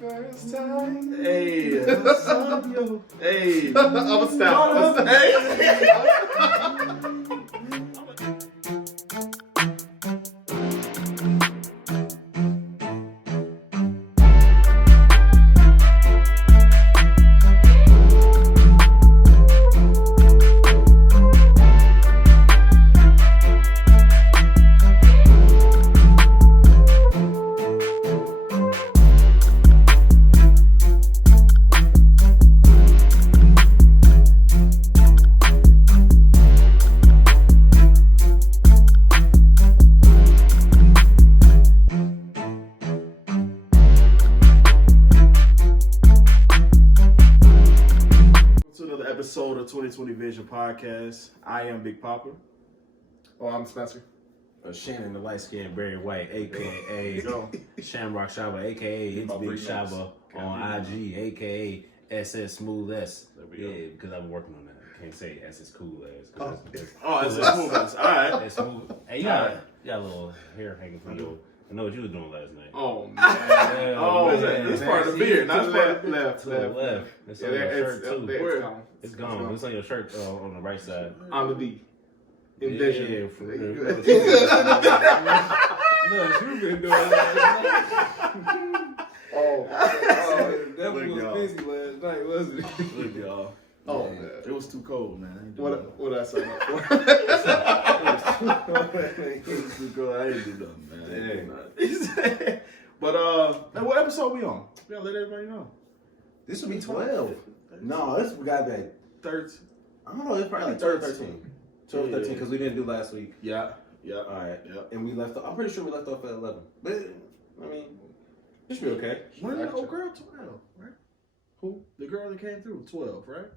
first time. Hey, what's up, yo? Hey, I'm a stop. Episode of 2020 Vision Podcast. I am Big Poppa. Oh, I'm Spencer. Shannon, the light-skinned Barry White, a.k.a. Shamrock Shaba, a.k.a. It's Big Shaba on IG, a.k.a. SS Smooth S. Yeah, because I've been working on that. I can't say SS Cool Ass. SS Smooth S. All right. That's smooth. Hey, you got a little hair hanging from your... I know what you was doing last night. Oh, man. This part of the beard, not the left. It's on your shirt, too. It's gone. It's on your shirt on the right side. On the D. Envision. Yeah, for real. Look, you've been doing that. That was busy last night, wasn't it? Look, y'all. Oh, man. It was too cold, man. What I sign up for? It was too cold. I ain't do nothing, man. But what episode we on? We gotta let everybody know. This would be 12. No, we got that 13. I don't know, it's probably like 13. 12, 13, because we didn't do last week. Yeah. All right. Yeah. And we left off, I'm pretty sure we left off at 11. But, I mean, it should be okay. When did the old girl 12, right? Who? The girl that came through, 12, right?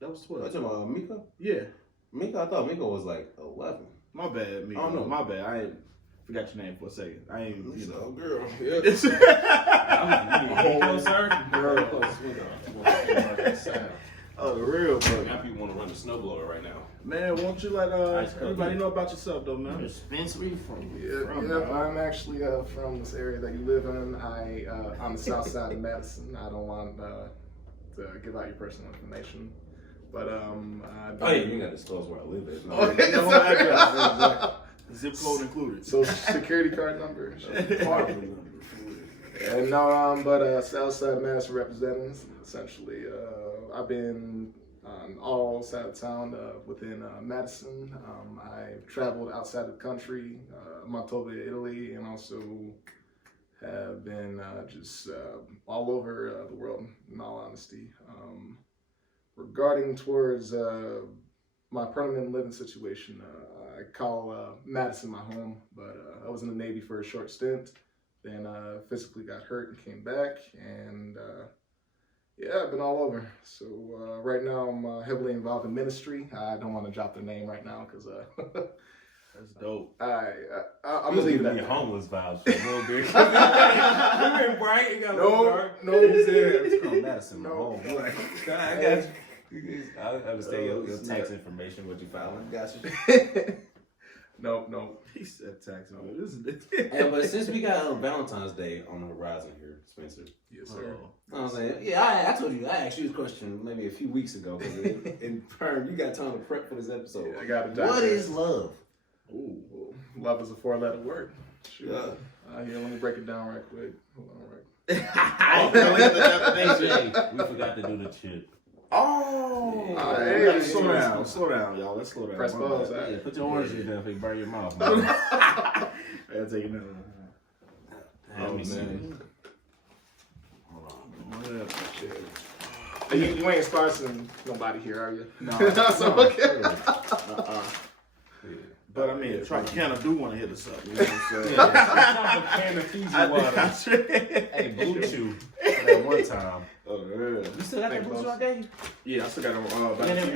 That was 12. Are you talking about Mika? Yeah. Mika, I thought Mika was like 11. My bad, Mika. I don't know. My bad. I ain't forgot your name for a second. I ain't, you know. Oh, girl. Oh, the real, bro. Now people want to run the snowblower right now. Man, won't you let everybody know about yourself, though, man? Dispensary from. I'm actually from this area that you live in. I'm the south side of Madison. I don't want to give out your personal information. But, you got to disclose where I live at. No. Okay, No address. Zip code included. Social security card number. But south side of Madison representing. Essentially, I've been on all sides of town within Madison. I've traveled outside of the country, Montova, Italy, and also have been just all over the world, in all honesty. Regarding towards my permanent living situation, I call Madison my home, but I was in the Navy for a short stint, then physically got hurt and came back, and I've been all over. So right now I'm heavily involved in ministry. I don't want to drop their name right now because That's dope. I'm gonna leave it at your that. homeless vibes for a little bit. You been bright. You got a little dark. No, you said It's called Madison. No. I got you. I understand your tax information, what you filing. Got you. No. He said tax on it. Hey, but since we got Valentine's Day on the horizon here, Spencer. Yes, sir. I was saying, I told you, I asked you this question maybe a few weeks ago. Cause in Perm, you got time to prep for this episode. Yeah, I got to What is love? Ooh, love is a 4-letter word. Shoot. Yeah. Here, let me break it down right quick. Hold on, We forgot to do the chip. Oh, We gotta slow down, y'all. Let's slow down. Press pause. Yeah, put your orange juice down if you burn your mouth. I gotta take it down. Let me see. Hold on. Shit. You ain't sponsoring nobody here, are you? No. So, okay. But I mean, Tropicana do want to hit us up. You know what I'm saying? Hey, Blue Chew for that one time. Oh, yeah. You still got that Blue Chew I gave you? Yeah, I still got them.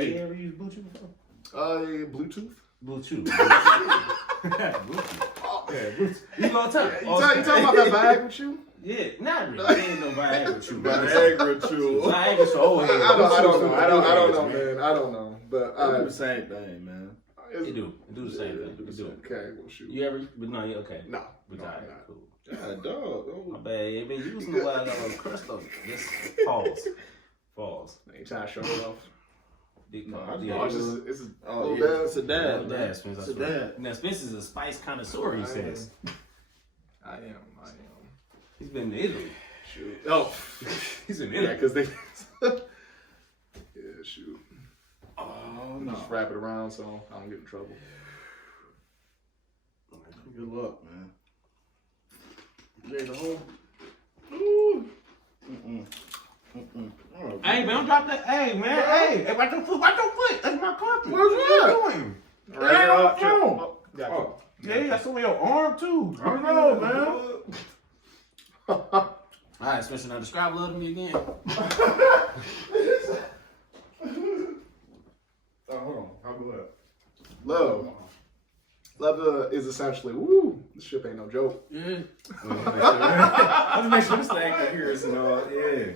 You ever used Blue Chew before? Bluetooth? Blue Chew. Blue Chew. Yeah, Bluetooth. You long time. You talking about that Viagra chew? Yeah, not really. Ain't no Viagra Chew. Viagra Chew. Viagra so old. I don't know, man. I don't know. But They do the same thing, man. You do the same thing. You do. Okay, well, shoot. You ever? But no, yeah, okay. No. But No, alright, not. cool. God, dog. My bad. Ain't been using a while. I got a crust on it. Just pause. Pause. Ain't trying to show it off. Big No, pause. I Yeah, just- It's a Oh, little yeah. bad. It's a dad, Little man. dad, Spence. It's That's a right. dad. Now Spence is a spice connoisseur. He says I am. he's been to Italy. Shoot. Oh. He's in Yeah, Italy. because they. Yeah, shoot. Oh, no. Just wrap it around so I don't get in trouble. Good luck, man. You ate the whole? Ooh. Hey, man, don't drop that. Hey, man. Hey, watch your foot. Watch your foot. That's my carpet. Where's What that? you doing? Right here, on the Chip. phone. Oh, got you. Oh. Yeah, you got some on your arm, too. I know, man. All right, Spencer, now describe love to me again. Oh, hold on. How about that? Love. Love is essentially, woo, this ship ain't no joke. Yeah. Let's make sure this thing can hear us and all. Yeah.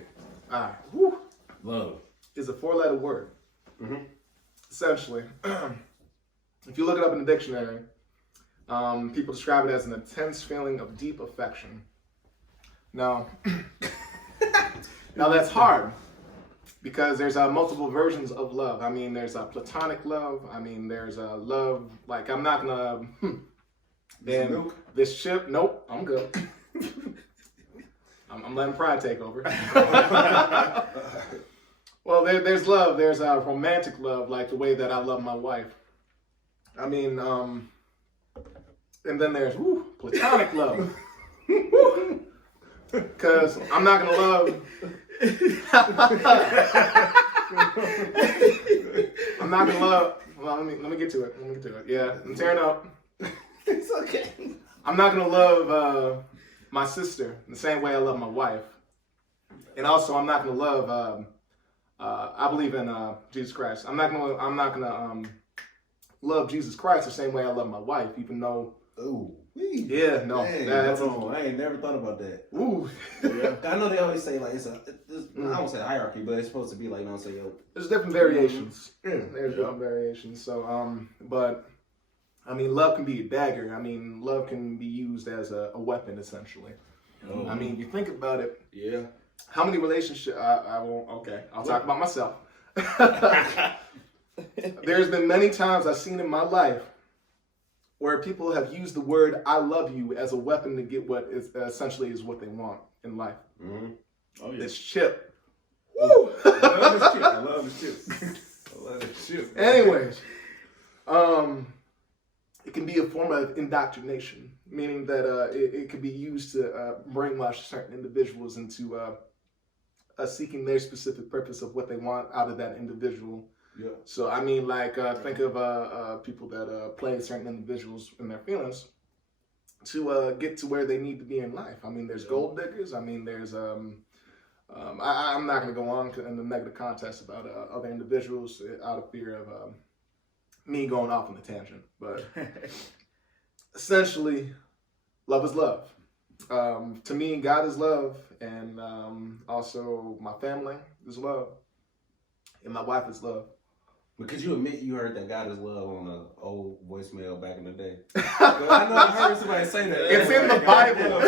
All right, woo, Love. is a 4-letter word. Mhm. Essentially, if you look it up in the dictionary, people describe it as an intense feeling of deep affection. Now, now that's hard because there's multiple versions of love. I mean, there's a platonic love. I mean, there's a love like I'm not gonna. Then this ship, nope, I'm good. I'm letting pride take over. Well, there's love. There's a romantic love, like the way that I love my wife. I mean, and then there's platonic love. Because I'm not gonna love. I'm not gonna love. Well, let me get to it. Yeah, I'm tearing up. It's okay. I'm not gonna love my sister in the same way I love my wife, and also I'm not gonna love. I believe in Jesus Christ. I'm not gonna love Jesus Christ the same way I love my wife, even though. Ooh. Yeah, no, Dang, that's hold on. I ain't never thought about that. ooh. Yeah. I know they always say like I don't say hierarchy, but it's supposed to be like, you know what I'm saying, yo. There's different variations. Yeah. There's different variations. So, but I mean, love can be a dagger. I mean, love can be used as a weapon, essentially. I mean, if you think about it, Yeah. how many relationships? I won't. Okay, I'll talk about myself. There's been many times I've seen in my life where people have used the word "I love you" as a weapon to get what is essentially is what they want in life. Mm-hmm. Oh, yeah. This chip. Woo! I love this chip. I love this chip. I love this chip. Anyways, it can be a form of indoctrination, meaning that it could be used to brainwash certain individuals into seeking their specific purpose of what they want out of that individual. Yeah. So I mean, like think of people that play certain individuals in their feelings to get to where they need to be in life. I mean, there's gold diggers. I mean, there's I'm not going to go on in the negative context about other individuals out of fear of me going off on a tangent. But essentially, love is love. To me, God is love, and also my family is love, and my wife is love. Because you admit you heard that God is love on an old voicemail back in the day. But I know I heard somebody say that. It's in the Bible.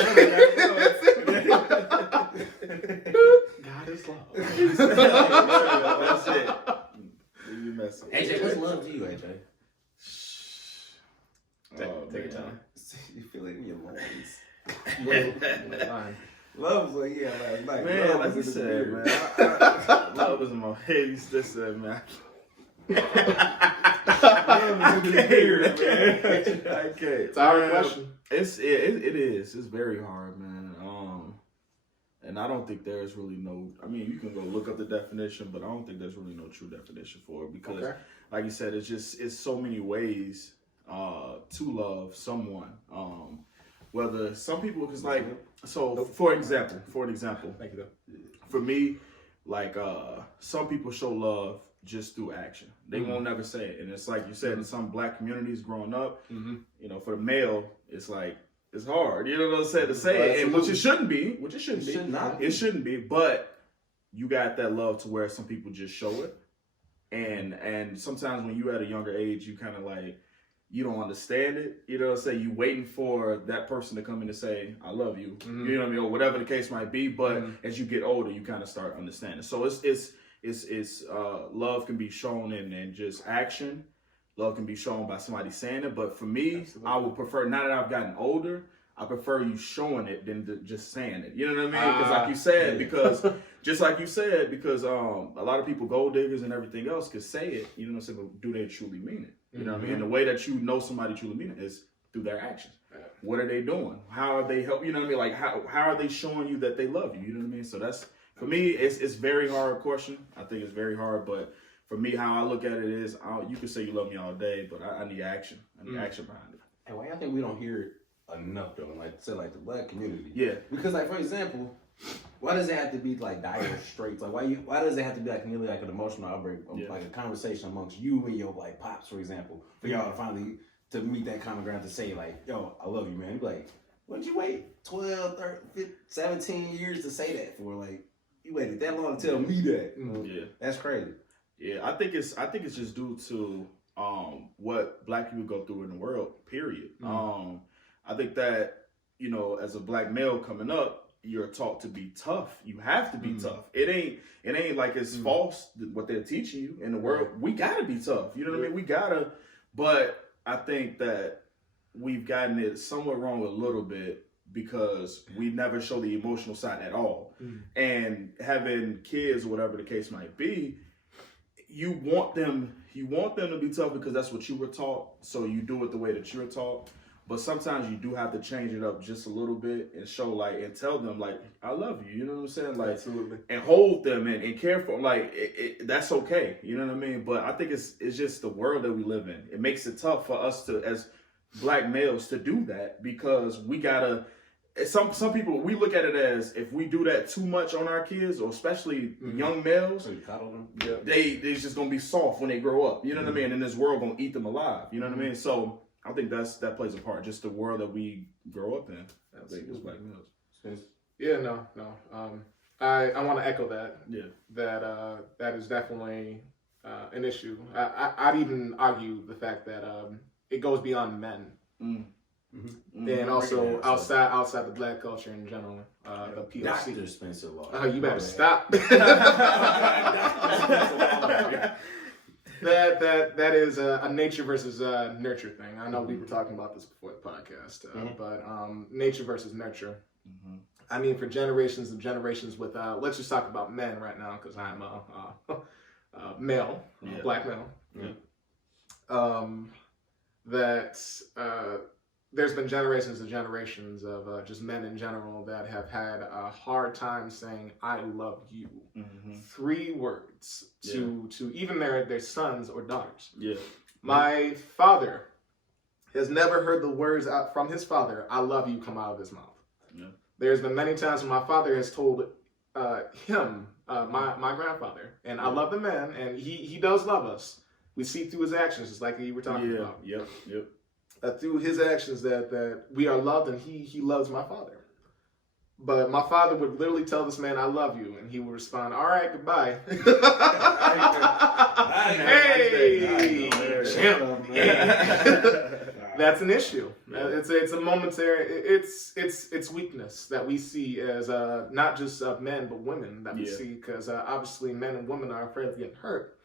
God is love. That's it. You mess up. AJ, what's love to you, AJ? Take your time. You feel it in your lungs. Fine. Love was like, yeah, last night. Man, love like was you in the said, beard. man. Love was in my head. You still said, man. I can't hear it, man. I can't. It's a hard question. It is. It's very hard, man. And I don't think there's really no. I mean, you can go look up the definition, but I don't think there's really no true definition for it because, like you said, it's so many ways to love someone. Whether some people, because like, so for example, Thank you, though. for me, like some people show love just through action. They won't never say it, and it's like you said in some black communities growing up. You know, for the male, it's like it's hard. You know what I'm saying to say it, and which it shouldn't be. It shouldn't be. But you got that love to where some people just show it, and sometimes when you at a younger age, you kind of like you don't understand it. You know, say you waiting for that person to come in and say, I love you. You know what I mean? Or whatever the case might be. But as you get older, you kind of start understanding. So it's love can be shown in just action. Love can be shown by somebody saying it. But for me, I would prefer, now that I've gotten older, I prefer you showing it than just saying it. You know what I mean? Because like you said, just like you said, because a lot of people, gold diggers and everything else, could say it. You know what I'm saying? But do they truly mean it? You know what I mean? And the way that you know somebody truly mean it is through their actions. What are they doing? How are they helping? You know what I mean? Like how are they showing you that they love you? You know what I mean? So that's, for me, it's very hard question. I think it's very hard, but for me, how I look at it is, you can say you love me all day, but I need action. I need action behind it. And why I think we don't hear it enough though, like say like the black community. Yeah. Because like for example, why does it have to be like dire straits? Like why does it have to be like nearly like an emotional outbreak, like a conversation amongst you and your like pops, for example, for y'all to finally to meet that common ground to say like, yo, I love you, man. You're like, what'd you wait 12, 13, 15, 17 years to say that for? Like, you waited that long to tell me that. Yeah. That's crazy. Yeah, I think it's just due to what black people go through in the world, period. I think that, you know, as a black male coming up, you're taught to be tough. You have to be tough. It ain't like it's false what they're teaching you in the world. We gotta be tough. You know what I mean? We gotta, but I think that we've gotten it somewhat wrong a little bit because we never show the emotional side at all. And having kids, whatever the case might be, you want them to be tough because that's what you were taught. So you do it the way that you're taught. But sometimes you do have to change it up just a little bit and show and tell them I love you. You know what I'm saying? Absolutely. And hold them and care for them. That's okay. You know what I mean? But I think it's just the world that we live in. It makes it tough for us to, as black males, to do that because we gotta. Some people, we look at it as if we do that too much on our kids, or especially young males, So you cuddle them? they just gonna be soft when they grow up. You know what I mean? And this world gonna eat them alive. You know what I mean? So I think that plays a part. Just the world that we grow up in. I think as black males. Yeah, no. I want to echo that. Yeah. That is definitely an issue. I'd even argue the fact that it goes beyond men. And also outside the black culture in general, the POC. Dr. Spencer Law. You better stop. That is a nature versus nurture thing. I know we were talking about this before the podcast, but nature versus nurture. I mean, for generations and generations with, let's just talk about men right now because I'm a male, black male. There's been generations and generations of just men in general that have had a hard time saying "I love you." 3 words to even their sons or daughters. Yeah. My father has never heard the words out from his father "I love you" come out of his mouth. Yeah. There's been many times when my father has told him, my grandfather, and I love the man, and he does love us. We see through his actions, just like you were talking about. Yep. Through his actions that we are loved, and he loves my father. But my father would literally tell this man, "I love you," and he would respond, "All right, goodbye." Hey, champ. That's an issue. It's a momentary. It's weakness that we see as not just men but women that we see, because obviously men and women are afraid of getting hurt.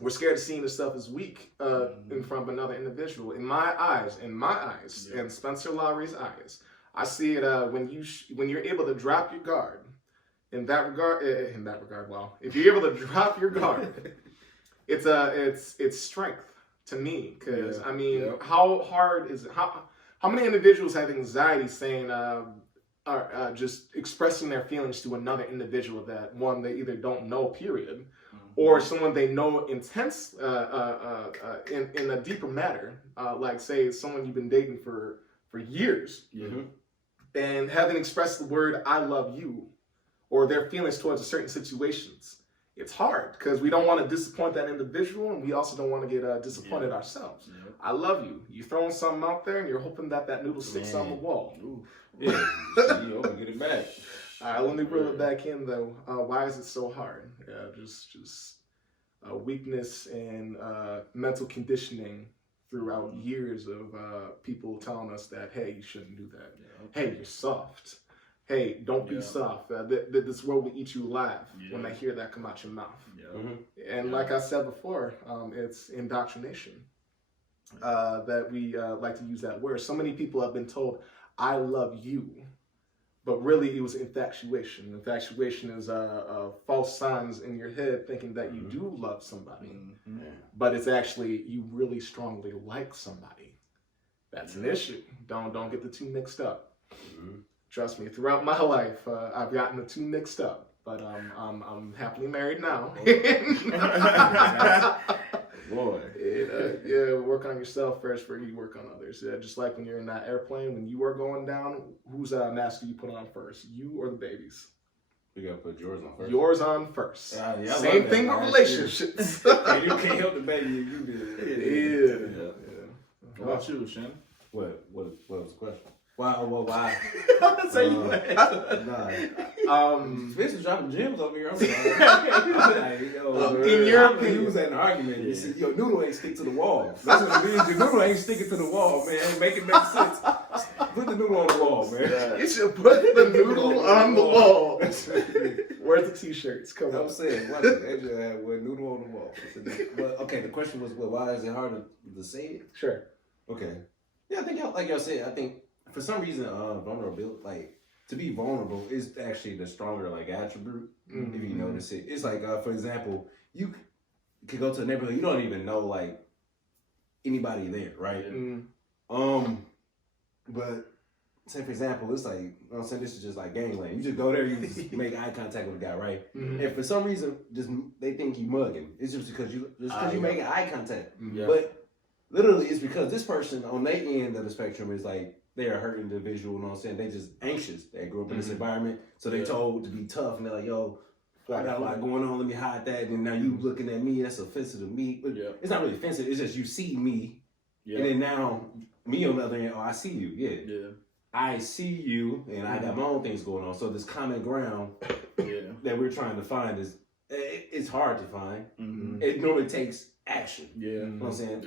We're scared of seeing this stuff as weak in front of another individual. In my eyes, and Spencer Lowry's eyes, I see it when you're able to drop your guard. In that regard, well, if you're able to drop your guard, it's strength to me. Because I mean, how hard is it? How many individuals have anxiety saying, are just expressing their feelings to another individual that one they either don't know, period. Or someone they know intense in a deeper matter, like say someone you've been dating for years, and having expressed the word "I love you" or their feelings towards a certain situations. It's hard because we don't want to disappoint that individual, and we also don't want to get disappointed ourselves. I love you. You're throwing something out there, and you're hoping that noodle sticks on the wall. Yeah, you get it back. All right, let me reel it back in though. Why is it so hard? Just weakness and mental conditioning throughout years of people telling us that, hey, you shouldn't do that. Hey, you're soft. Hey, don't be soft. This world will eat you alive when I hear that come out your mouth. And like I said before, it's indoctrination that we like to use that word. So many people have been told, I love you. But really, it was infatuation. Infatuation is false signs in your head thinking that you do love somebody. But it's actually you really strongly like somebody. That's an issue. Don't get the two mixed up. Trust me, throughout my life, I've gotten the two mixed up. But I'm happily married now. Boy. And, work on yourself first before you work on others. Just like when you're in that airplane, when you are going down, whose mask do you put on first? You or the baby's? You gotta put yours on first. Yours on first. Yeah, Same thing with relationships. And you can't help the baby if you did. Yeah. What about you, Shannon? What was the question? Why? I'm not saying you Spencer's dropping gems over here. I'm like, in your opinion, he was at an argument. He said, "Yo, noodle ain't stick to the wall." That's what it means. Your noodle ain't sticking to the wall, man. Make it make sense. Put the noodle on the wall, man. You should put the noodle on the wall. Where's the t-shirts? Come on. I'm saying, what they just had with noodle on the wall. But okay, the question was, why is it hard to say it? Sure. Okay. Yeah, I think like y'all said, I think for some reason, vulnerability, like to be vulnerable, is actually the stronger like attribute. If you notice it, it's like for example, you could go to a neighborhood, you don't even know like anybody there, right? But say for example, it's like, you know what I'm saying, this is just like gangland. You just go there, you just make eye contact with a guy, right? And for some reason, just they think you mugging. It's just because you making eye contact. But literally, it's because this person on their end of the spectrum is like, they're a hurt individual, you know what I'm saying? They just anxious. They grew up in this environment, so they told to be tough, and they're like, yo, I got a lot going on, let me hide that, and now you looking at me, that's offensive to me. But it's not really offensive, it's just you see me, and then now, me on the other end, I see you, I see you, and I got my own things going on, so this common ground that we're trying to find is, it's hard to find. It normally takes action, you know what I'm saying?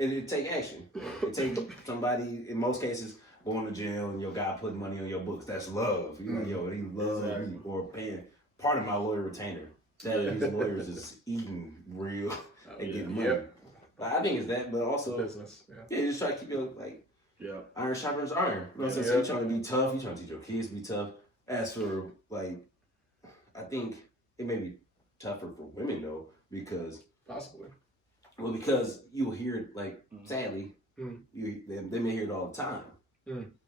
It take action. It take somebody, in most cases, going to jail and your guy putting money on your books. That's love. You know, yo, he loves me, or paying part of my lawyer retainer. That these lawyers is eating real and getting money. But I think it's that, but also business. Yeah, just try to keep your iron sharpens iron. You know what I'm saying? So you're trying to be tough. You're trying to teach your kids to be tough. As for like, I think it may be tougher for women though, because possibly. Well, because you hear it, like, sadly, they may hear it all the time.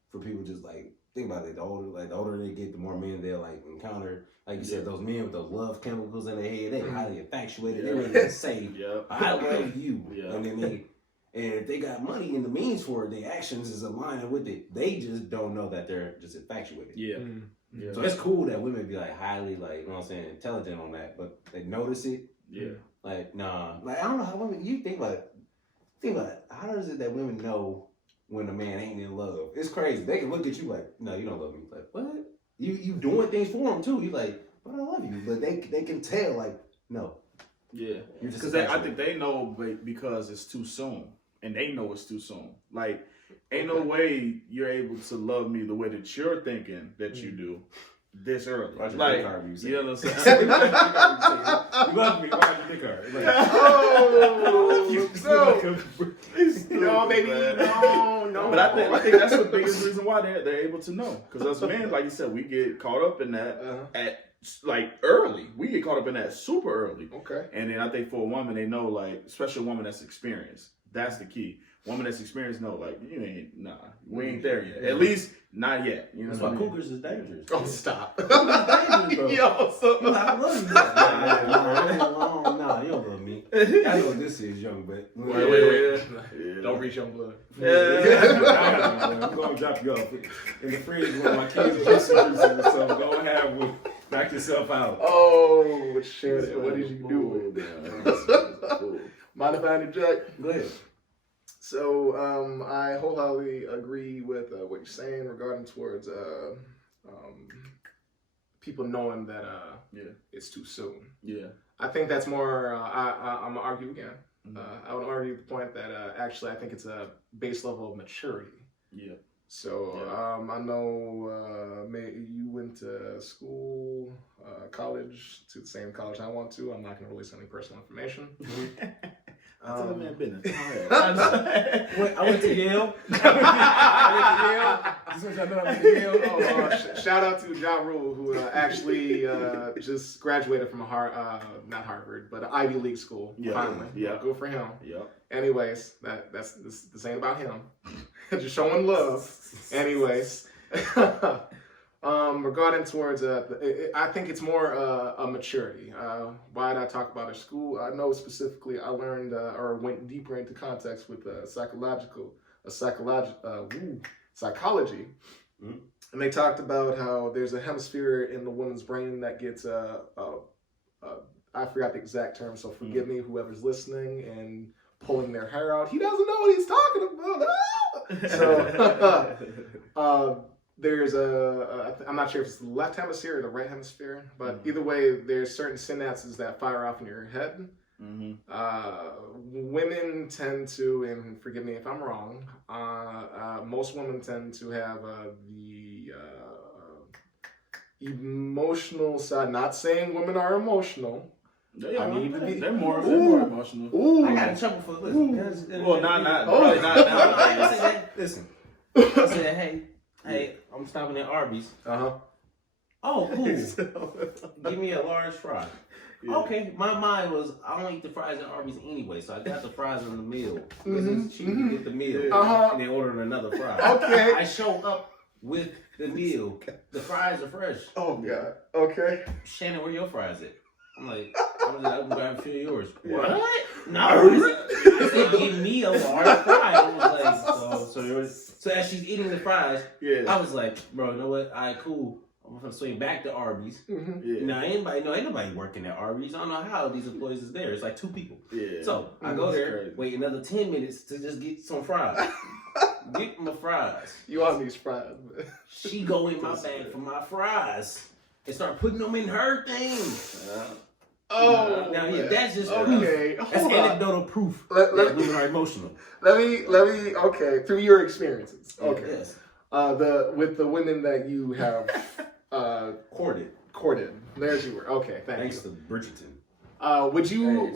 For people just, like, think about it. The older they get, the more men they'll, like, encounter. Like you said, those men with those love chemicals in their head, they're highly infatuated. They ready to say, I love you. And then and if they got money and the means for it, their actions is aligning with it. They just don't know that they're just infatuated. So it's cool that women be, like, highly, like, you know what I'm saying, intelligent on that. But they notice it. Like, nah. Like, I don't know how women, you think about it, how does it that women know when a man ain't in love? It's crazy. They can look at you like, no, you don't love me. Like, what? You doing things for them too. You like, but I love you. But they can tell, like, no. Because I think they know because it's too soon. And they know it's too soon. Like, ain't no way you're able to love me the way that you're thinking that you do. This early, like, you know what I'm saying? You love me, why the dick hard? No, baby, no. But I think that's the biggest reason why they're able to know. Because as men, like you said, we get caught up in that at like early. We get caught up in that super early. Okay. And then I think for a woman, they know, like, especially a woman that's experienced. That's the key. Woman that's experienced know, like, you ain't, we ain't there yet. At least not yet. You know that's what why I mean? Cougars is dangerous. Oh, stop. Dangerous, bro. Yo, so I love you. Nah, you don't love me. I know what this is, young, but wait. Don't reach young blood. I'm gonna drop you off in the fridge with my kids' juice or something. Go and have one. Knock yourself out. Oh, shit. What did you do? Mind if I interject? Go ahead. So I wholeheartedly agree with what you're saying regarding towards people knowing that it's too soon. Yeah. I think that's more. I'm gonna argue again. I would argue the point that actually I think it's a base level of maturity. Yeah. So I know you went to school, college, to the same college I went to. I'm not going to release any personal information. Tell the man business. I went to Yale. Shout out to Ja Rule, who actually just graduated from not Harvard, but an Ivy League school. Finally, good for him. Yeah. Anyways, this ain't about him. Just showing love. Anyways, regarding towards I think it's more a maturity. Why did I talk about it? School? I know specifically. I learned or went deeper into context with psychology, and they talked about how there's a hemisphere in the woman's brain that gets I forgot the exact term, so forgive me, whoever's listening and pulling their hair out. He doesn't know what he's talking about. So there's I'm not sure if it's the left hemisphere or the right hemisphere, but either way, there's certain synapses that fire off in your head. Women tend to, and forgive me if I'm wrong, most women tend to have the emotional side. Not saying women are emotional. They're more emotional. Ooh. I got in trouble for listening. Well, not. Listen. I said, hey, I'm stopping at Arby's. Oh, cool. Give me a large fry. Yeah. Okay, my mind was, I don't eat the fries at Arby's anyway, so I got the fries in the meal. It's cheap to get the meal and then order another fry. Okay. I show up with the meal. The fries are fresh. Oh, God. Okay. Shannon, where your fries at? I'm like, I'm grabbing a few of yours. What? No. I said, give me a large fry. I was like, so as she's eating the fries, I was like, bro, you know what? All right, cool. I'm gonna swing back to Arby's. Now, ain't nobody working at Arby's. I don't know how these employees is there. It's like 2 people. So I go there, wait another 10 minutes to just get some fries. Get my fries. You want these fries, man. She go in my bag for my fries and start putting them in her thing. That's just okay. Proof. That's anecdotal proof that women are emotional. Let me. Okay, through your experiences. Okay. Yes. With the women that you have courted. There's you were. Okay, thanks you. to Bridgerton. Would you?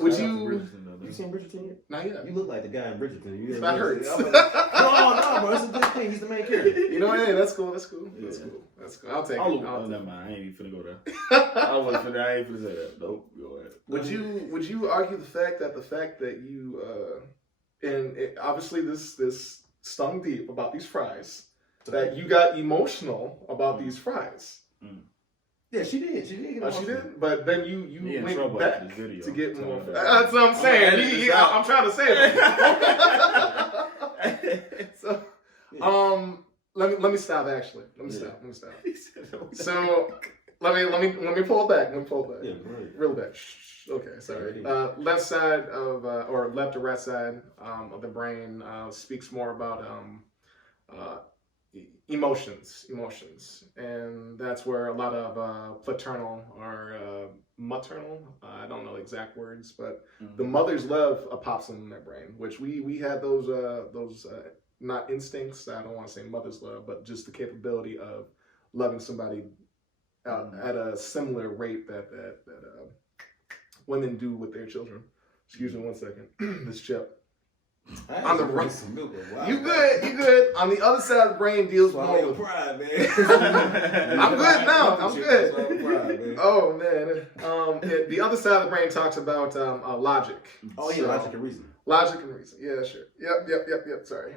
You seen Bridgerton yet? Not yet. You look like the guy in Bridgerton. That hurts. No, bro. It's a good thing. He's the main character. You know what? Hey, that's cool. That's cool. I'll take it. Never mind. I ain't even finna go there. I ain't finna say that. Nope. Go ahead. Would you argue the fact that you obviously this stung deep about these fries, that you got emotional about these fries? Yeah, she did. She did. She did. But then you went back to get more. That's what I'm saying. I'm trying to say that. So, let me stop. Actually, let me stop. So, let me pull it back. Yeah, right. Real back. Shh. Okay, sorry. Left side of or left or right side of the brain speaks more about emotions, and that's where a lot of paternal or maternal, I don't know the exact words, but the mother's love pops in their brain, which we had those not instincts, I don't want to say mother's love, but just the capability of loving somebody at a similar rate that women do with their children. Excuse me 1 second. This chip. On the right, you good. On the other side of the brain deals more with pride, man. I'm good now. I'm good. Oh man. The other side of the brain talks about logic. Oh yeah, logic and reason. Logic and reason. Yeah, sure. Yep. Sorry.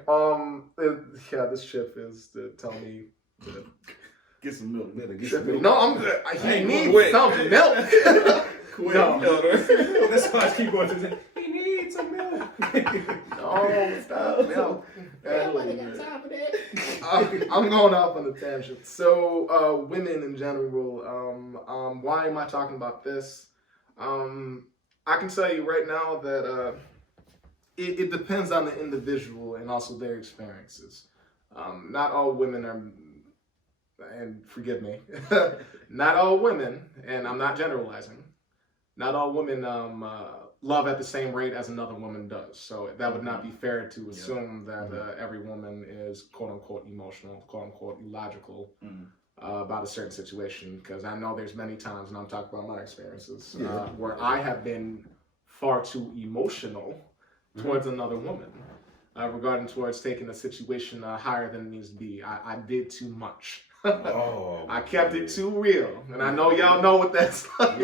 This chip is to tell me to get some milk. No, I'm good. He needs some milk. No. That's why I keep going to say, he needs some milk. No, stop. Milk. I'm going off on the tangent. So, women in general, why am I talking about this? I can tell you right now that it depends on the individual and also their experiences. Not all women are, and forgive me, not all women, and I'm not generalizing, not all women love at the same rate as another woman does. So that would not be fair to assume that every woman is quote unquote emotional, quote unquote illogical about a certain situation. Because I know there's many times, and I'm talking about my experiences, where I have been far too emotional towards another woman. Regarding towards taking a situation higher than it needs to be. I did too much. I kept it too real. And I know y'all know what that's like.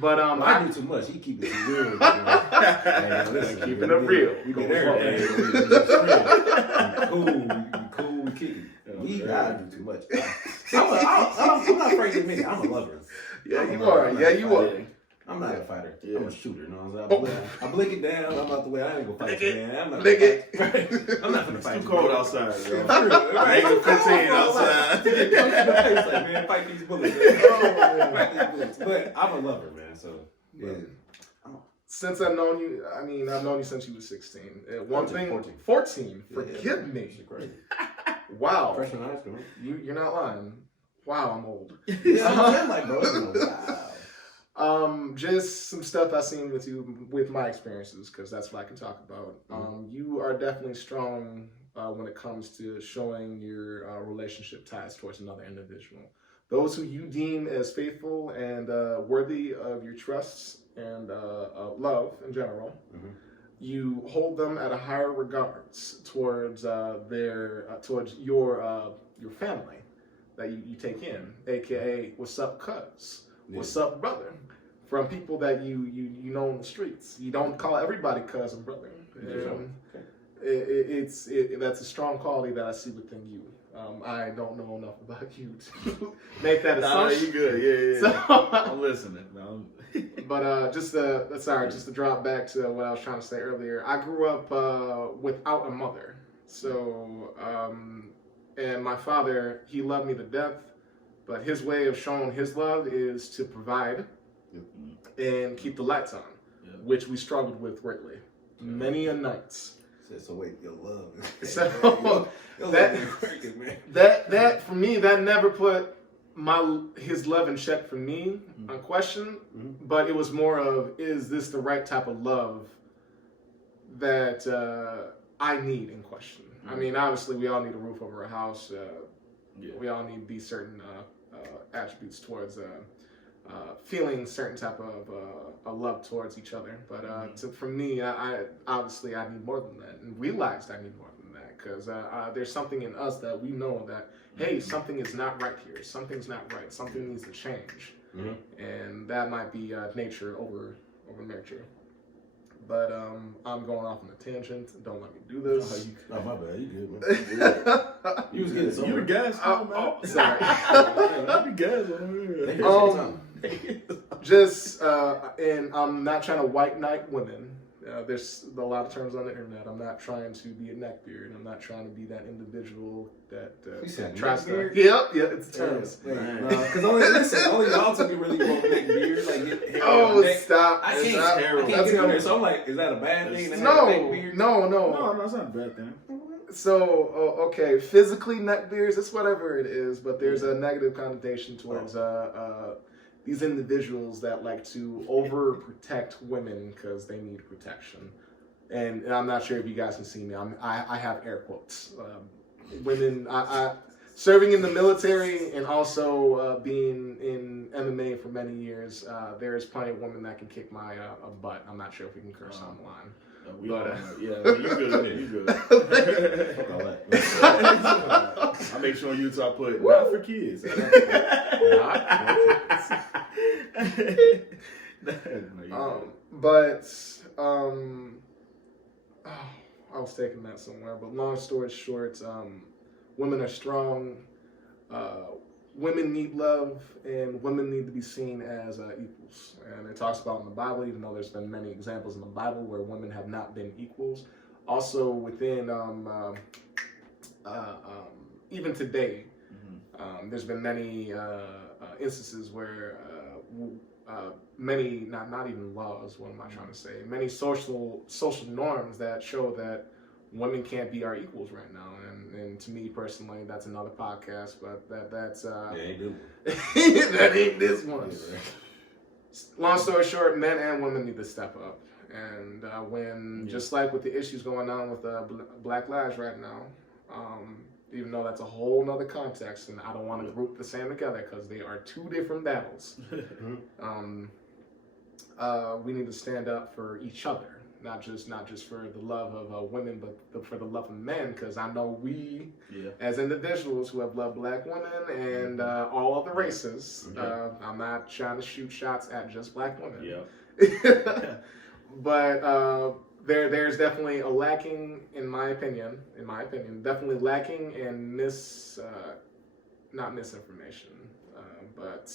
But I do too much. He keep it too real. Keeping it real. We did everything. Cool, we keep it. I do too much. I'm not afraid to admit it. I'm a lover. Yeah, you are. Yeah, you are. I'm not a fighter. Yeah. I'm a shooter. You know what I'm saying? I blink it down. I'm out the way. I ain't gonna fight you, man. I'm not gonna fight you. It's too cold outside. Negative 15 outside. Man, fight these bullets. Man. Fight these bullets. But I'm a lover, man. So yeah. Since I've known you, I mean, I've known you since you was 16. 14. Forgive me. Crazy. Wow. Freshman high school. You're not lying. Wow, I'm old. Yeah, I'm like, bro. Wow. Just some stuff I've seen with you, with my experiences, because that's what I can talk about. You are definitely strong when it comes to showing your relationship ties towards another individual. Those who you deem as faithful and worthy of your trusts and love in general, you hold them at a higher regards towards towards your family that you take in, aka what's up, cuz. What's up, brother? From people that you know in the streets. You don't call everybody cuz and brother. That's a strong quality that I see within you. I don't know enough about you to make that assumption. You good? Yeah. So, I'm listening. But just to drop back to what I was trying to say earlier. I grew up without a mother. So and my father, he loved me to death. But his way of showing his love is to provide and keep the lights on, which we struggled with greatly. Many a nights. So wait, your love. So that for me, that never put his love in check for me on question. But it was more of, is this the right type of love that I need in question? I mean, obviously, we all need a roof over our house. We all need these certain attributes towards feeling certain type of love towards each other. But for me, I obviously I need more than that, and realized I need more than that, because there's something in us that we know that, hey, something is not right here. Something's not right. Something needs to change, and that might be nature over nurture. But I'm going off on a tangent. Don't let me do this. Oh, my bad. You good, man. You was getting somewhere. You were gas, man. Oh, sorry. You Just, and I'm not trying to white knight women. There's a lot of terms on the internet. I'm not trying to be a neckbeard. I'm not trying to be that individual that tries to. Yep, it's terms. Because only y'all took it really wrong neckbeard. Like, stop! I can't get on there. So I'm like, is that a bad thing? No, that's not a bad thing. So, okay, physically neckbeards, it's whatever it is, but there's a negative connotation towards these individuals that like to overprotect women because they need protection. And I'm not sure if you guys can see me. I have air quotes. Women, I serving in the military and also being in MMA for many years, there's plenty of women that can kick my butt. I'm not sure if we can curse online. You good. You good. I make sure on YouTube I put not for kids. I was taking that somewhere. But long story short, women are strong. Women need love, and women need to be seen as equals. And it talks about in the Bible, even though there's been many examples in the Bible where women have not been equals. Also within, even today, there's been many instances where many, not even laws, what am I trying to say? Many social norms that show that women can't be our equals right now, and to me personally, that's another podcast. But that's ain't good one. that ain't this one. long story short, men and women need to step up. And just like with the issues going on with Black Lives right now, even though that's a whole nother context, and I don't want to group the same together because they are two different battles. We need to stand up for each other, not just for the love of women, but for the love of men. Because I know we, as individuals who have loved Black women and all other races, I'm not trying to shoot shots at just Black women. But there's definitely a lacking, in my opinion, definitely lacking in not misinformation, but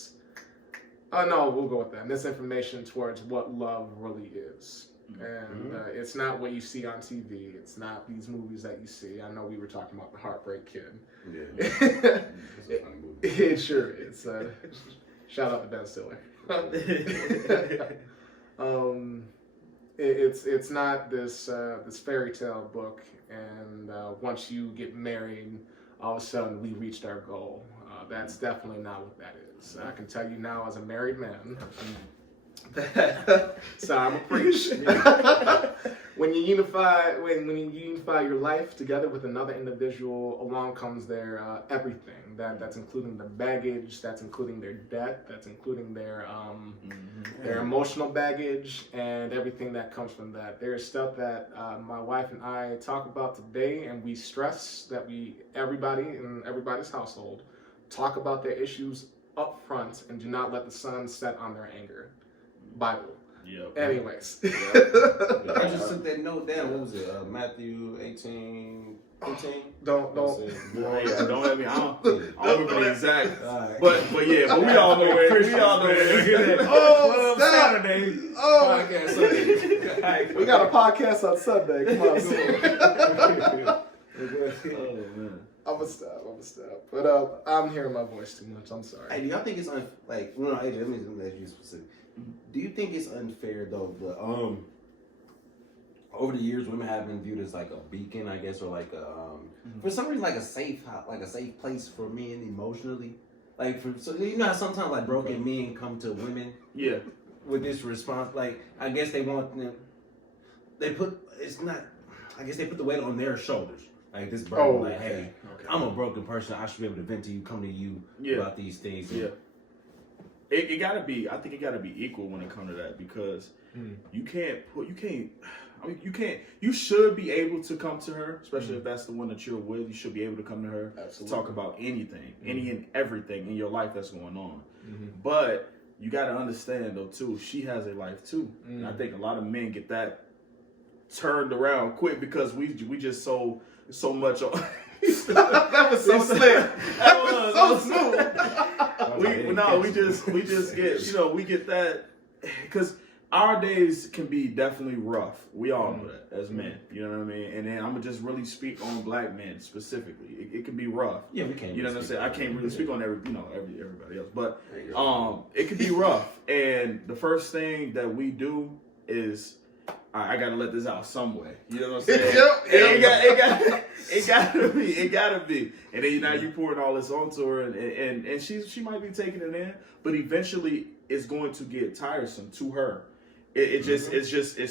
no, we'll go with that. Misinformation towards what love really is. And it's not what you see on TV. It's not these movies that you see. I know we were talking about The Heartbreak Kid. Yeah. It's a funny movie. It sure is. Shout out to Ben Stiller. It's not this fairy tale book, and once you get married, all of a sudden we reached our goal. That's definitely not what that is. I can tell you now, as a married man, so I'm a preach. When you unify your life together with another individual, along comes their everything. That's including the baggage. That's including their debt. That's including their emotional baggage and everything that comes from that. There's stuff that my wife and I talk about today, and we stress that everybody in everybody's household talk about their issues up front and do not let the sun set on their anger. Bible. Anyways. I just took that note down. What was it? Matthew 18, 15? Don't let me. I don't remember the exact. But we all know where. We all know where. Oh, Saturday. Oh, podcast Sunday. We got a podcast on Sunday. Come on. Oh man. I'm gonna stop. But I'm hearing my voice too much. I'm sorry. Hey, do y'all think it's AJ, let me ask you specific. Do you think it's unfair though? But over the years, women have been viewed as like a beacon, I guess, or like a for some reason like a safe place for men emotionally. So you know how sometimes like broken men come to women with this response. Like I guess they want them. They put the weight on their shoulders. Like this burden, hey, I'm a broken person. I should be able to vent to you, come to you about these things. It gotta be. I think it gotta be equal when it comes to that, because you should be able to come to her, especially if that's the one that you're with. You should be able to come to her to talk about anything, any and everything in your life that's going on. But you gotta understand though too, she has a life too. And I think a lot of men get that turned around quick because we just so much on. That was so slick. That was so smooth. We just get, we get that, because our days can be definitely rough. We all know that as men, you know what I mean? And then I'm gonna just really speak on Black men specifically. It can be rough. Yeah, we can't. You know what I'm saying? I can't really speak on everybody else, but it can be rough. And the first thing that we do is, I gotta let this out some way. You know what I'm saying? It gotta be. And then now you pouring all this onto her, and she might be taking it in, but eventually it's going to get tiresome to her. It's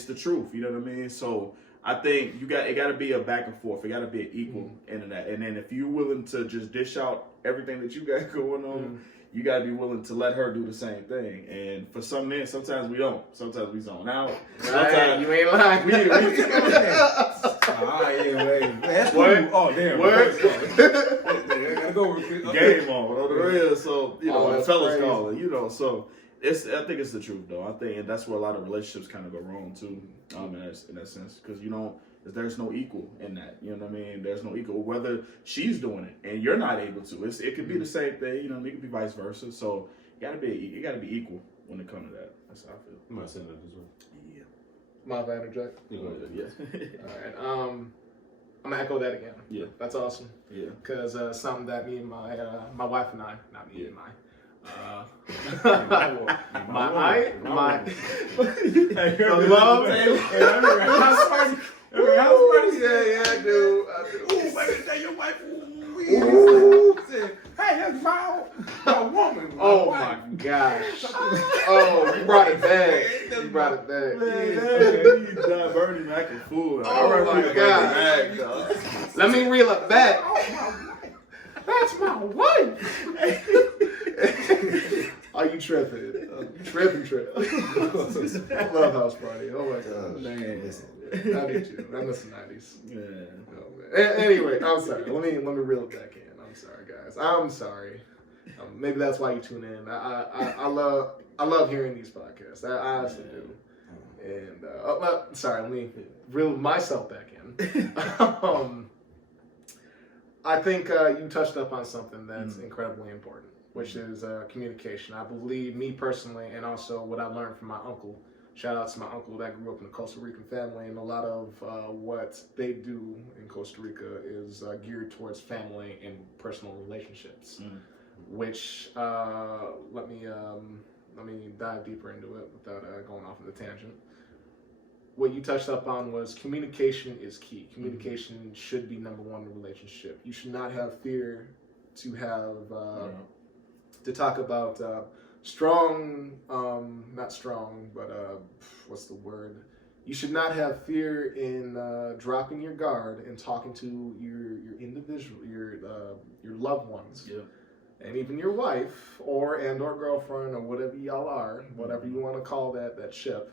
the truth. You know what I mean? So I think it gotta be a back and forth. It gotta be an equal into that. And then if you're willing to just dish out everything that you got going on, you gotta be willing to let her do the same thing. And for some men, sometimes we don't. Sometimes we zone out. Sometimes you ain't lying. That's cool. Oh damn. I gotta go real quick. Game on the real. So the fellas crazy. calling. So I think it's the truth though. I think, and that's where a lot of relationships kind of go wrong too. In that sense, because there's no equal in that. You know what I mean? There's no equal, whether she's doing it and you're not able to. It could be the same thing. You know, it could be vice versa. So it gotta be equal when it comes to that. That's how I feel. You might say that as well. Yeah. My bad, interject. Yeah. All right. I'm gonna echo that again. Yeah. That's awesome. Yeah. Because something that me and my wife and I, not me and my. The love. Yeah, I do. Ooh, baby, that your wife. Ooh, hey, that's foul. My woman. Oh wife. my gosh. Oh, you brought it back. You brought it back. Man, you done Bernie Mac and fool. Oh my God. Let me reel it back. That's my wife. Are you tripping? Tripping. I love house party. Oh my God. Man. I do too. I miss the 90s. Yeah. Oh, man. Anyway, I'm sorry. Let me reel it back in. I'm sorry, guys. I'm sorry. Maybe that's why you tune in. I love hearing these podcasts. I honestly do. And sorry, let me reel myself back in. I think you touched up on something that's incredibly important, which is communication. I believe, me personally, and also what I learned from my uncle. Shout out to my uncle that grew up in a Costa Rican family, and a lot of what they do in Costa Rica is geared towards family and personal relationships. Which let me dive deeper into it without going off on a tangent. What you touched up on was communication is key. Communication should be number one in a relationship. You should not have fear to have to talk about strong, not strong, but what's the word? You should not have fear in dropping your guard and talking to your individual, your loved ones. Yeah. And even your wife or girlfriend or whatever y'all are, whatever you want to call that ship.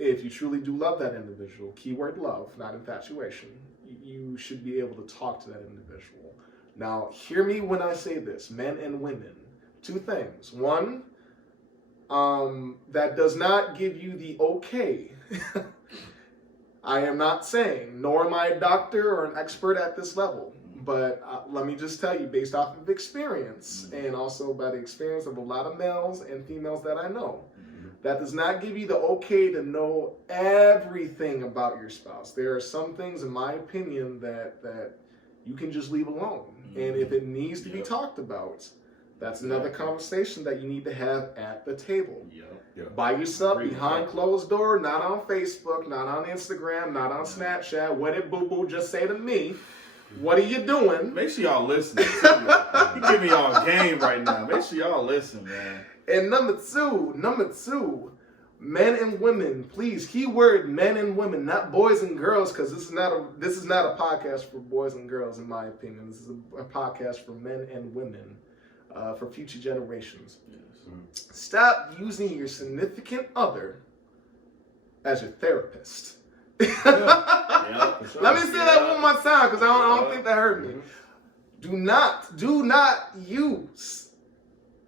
If you truly do love that individual, keyword love, not infatuation, you should be able to talk to that individual. Now, hear me when I say this, men and women. Two things. One, that does not give you the okay. I am not saying, nor am I a doctor or an expert at this level. But let me just tell you, based off of experience, and also by the experience of a lot of males and females that I know, that does not give you the okay to know everything about your spouse. There are some things, in my opinion, that you can just leave alone. And if it needs to be talked about, that's another conversation that you need to have at the table. By yourself, behind closed door, not on Facebook, not on Instagram, not on Snapchat. What did Boo Boo just say to me? What are you doing? Make sure y'all listen. You give me y'all game right now. Make sure y'all listen, man. And number two, men and women, please, keyword men and women, not boys and girls, because this is not a podcast for boys and girls, in my opinion. This is a podcast for men and women, for future generations. Yes. Stop using your significant other as your therapist. Let me say that one more time, because I don't think that hurt me. Do not use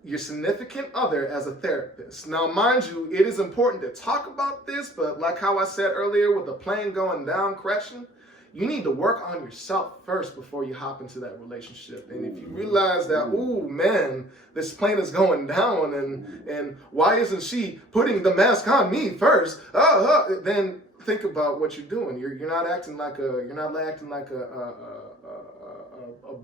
your significant other as a therapist. Now, mind you, it is important to talk about this, but like how I said earlier with the plane going down, crashing, you need to work on yourself first before you hop into that relationship. And if you realize that, ooh, man, this plane is going down, and why isn't she putting the mask on me first? Then think about what you're doing. You're not acting like a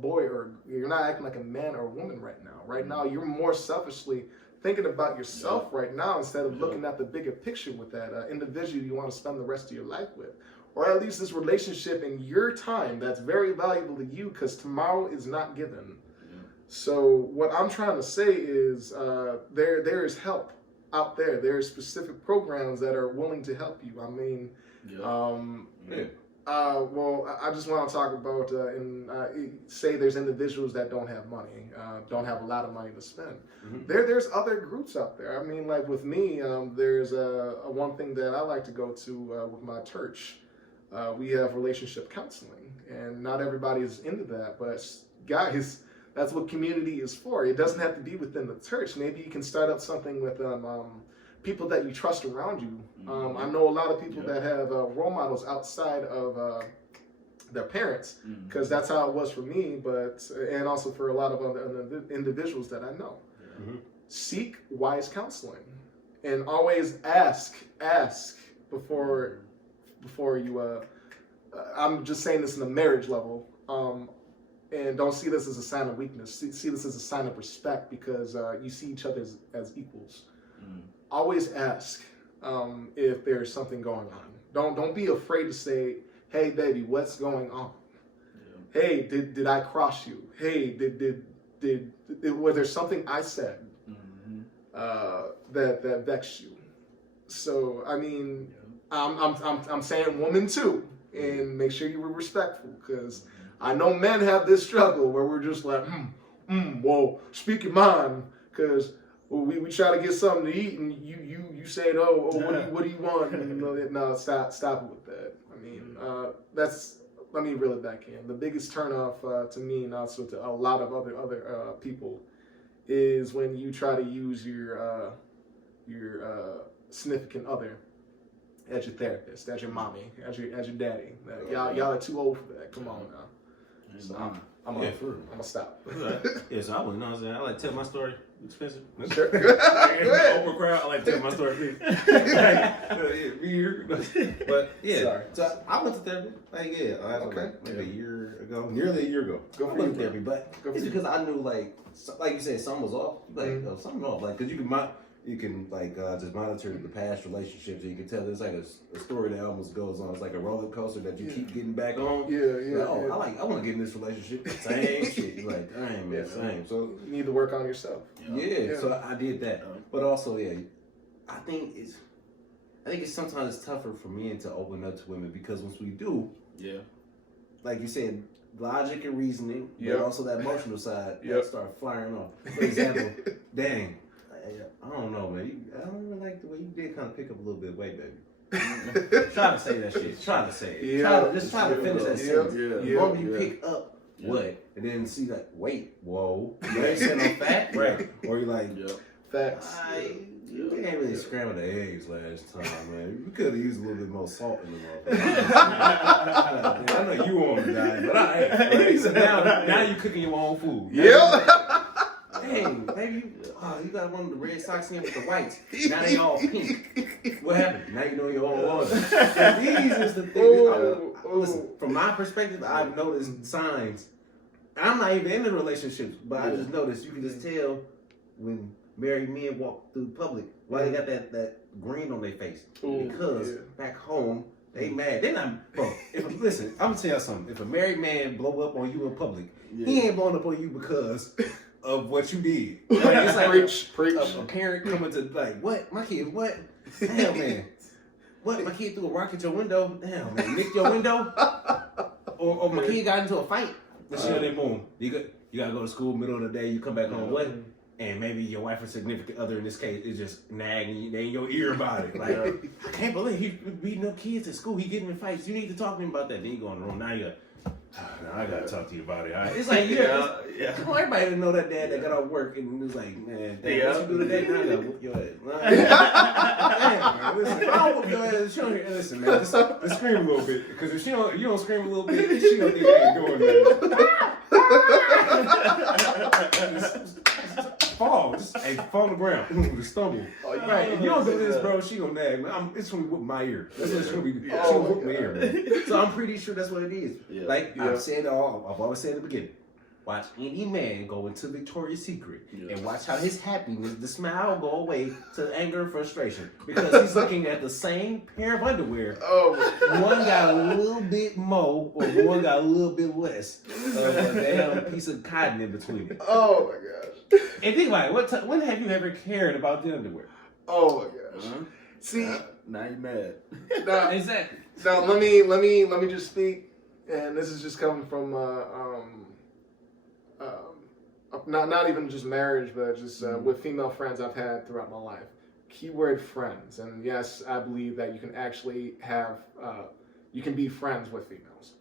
boy, or you're not acting like a man or a woman right now. Right now, you're more selfishly thinking about yourself right now instead of looking at the bigger picture with that individual you want to spend the rest of your life with. Or at least this relationship in your time that's very valuable to you, because tomorrow is not given. So what I'm trying to say is there is help out there. There are specific programs that are willing to help you. I mean, well, I just want to talk about say there's individuals that don't have money, don't have a lot of money to spend. There's other groups out there. I mean, like with me, there's one thing that I like to go to with my church. We have relationship counseling, and not everybody is into that, but guys, that's what community is for. It doesn't have to be within the church. Maybe you can start up something with people that you trust around you. I know a lot of people that have role models outside of their parents, because that's how it was for me, and also for a lot of other individuals that I know. Seek wise counseling, and always ask before you. I'm just saying this in a marriage level. And don't see this as a sign of weakness. See this as a sign of respect, because you see each other as equals. Always ask if there's something going on. Don't be afraid to say, "Hey, baby, what's going on? Hey, did I cross you? Hey, did was there something I said that vexed you? So I mean, I'm saying woman too, and make sure you were respectful, because I know men have this struggle where we're just like, well, speak your mind, because we try to get something to eat, and you say, oh, what do you want? And, no, stop it with that. I mean, let me reel it back in. The biggest turnoff to me, and also to a lot of other people, is when you try to use your significant other as your therapist, as your mommy, as your daddy. Y'all are too old for that. Come on now. So I'm gonna stop. Yeah, so I wouldn't know what I'm saying. I like to tell my story. Expensive. Sure. Oprah crowd. I like to tell my story, please. But yeah, Sorry. So I went to therapy. Like maybe a year ago, nearly a year ago. Go I for went you, to therapy, but it's because I knew like you said, something was off. Like something off. Like because you can just monitor the past relationships, and you can tell there's like a story that almost goes on. It's like a roller coaster that you keep getting back on. Yeah. Like, I want to get in this relationship. Same shit. You're like, dang man, same. So you need to work on yourself. Yeah. So I did that, but also I think it's sometimes tougher for men to open up to women, because once we do, like you said, logic and reasoning, but also that emotional side start firing off. For example, dang. I don't know, man. I don't really like the way you did kind of pick up a little bit of weight, baby. Try to say that shit. Try to say it. Try to finish that sentence. The moment you pick up what, and then see like, wait, whoa, you ain't saying no fat, right? Or you're like, facts. You ain't really scrambled the eggs last time, man. You could have used a little bit more salt in the motherfucker. I know you on the diet, but I ain't. So now you cooking your own food. Dang, baby, you got one of the red socks in with the whites. Now they all pink. What happened? Now you know your own water. These is the things. Listen, from my perspective, I've noticed signs. I'm not even in the relationships, but I just noticed, you can just tell when married men walk through public why they got that green on their face. Because back home, they mad. They're not, bro. Listen, I'm gonna tell you something. If a married man blow up on you in public, he ain't blowing up on you because of what you did. Like, it's like preach. A parent coming to like, what? My kid, what? Damn, man. What? My kid threw a rock at your window? Damn, man. Nicked your window? Or my kid got into a fight? The shit, then boom. You gotta go to school middle of the day, you come back home, what? And maybe your wife or significant other in this case is just nagging you in your ear about it. Like, I can't believe he's beating up kids at school. He getting in fights. You need to talk to him about that. Then you go in the room. Now you I gotta talk to you about it. All right? It's like, I want everybody to know that dad that got off work and was like, man, dad, what you do today? Now I gotta whoop your ass. Man, listen, I don't whoop your ass. She don't hear. Listen, man, just scream a little bit, because if you don't scream a little bit, she don't think I ain't doing that. Fall on the ground, just stumble. Right, if you don't do this, bro, she gonna nag. Man, it's gonna whoop my ear. That's what it's gonna be. She gonna whoop my ear, man. So I'm pretty sure that's what it is. I've said I've always said at the beginning. Watch any man go into Victoria's Secret and watch how his happiness, the smile, go away to anger and frustration, because he's looking at the same pair of underwear. One got a little bit more, or one got a little bit less of a damn piece of cotton in between it. Oh my gosh! And think about it. When have you ever cared about the underwear? Oh my gosh! See, now you're mad. Now, Exactly. Now let me just speak, and this is just coming from not even just marriage, but just with female friends I've had throughout my life. Keyword friends, and yes, I believe that you can actually have you can be friends with females,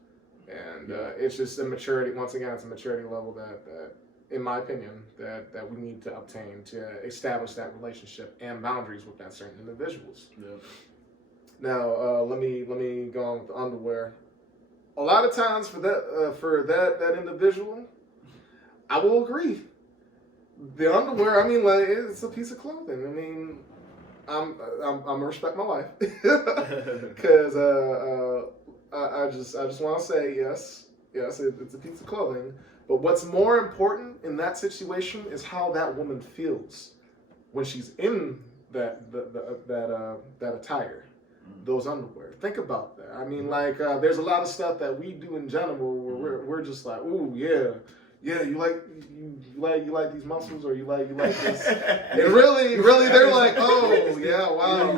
and it's just a maturity. Once again, it's a maturity level that in my opinion, that we need to obtain to establish that relationship and boundaries with that certain individuals. Now, let me go on with the underwear. A lot of times for that individual, I will agree. The underwear, I mean, like, it's a piece of clothing. I mean, I'm gonna respect my life because I just want to say yes, it's a piece of clothing. But what's more important in that situation is how that woman feels when she's in that attire, those underwear. Think about that. I mean, like, there's a lot of stuff that we do in general where we're just like, ooh, yeah, yeah, you like these muscles, or you like this. And really, they're like, oh yeah, wow.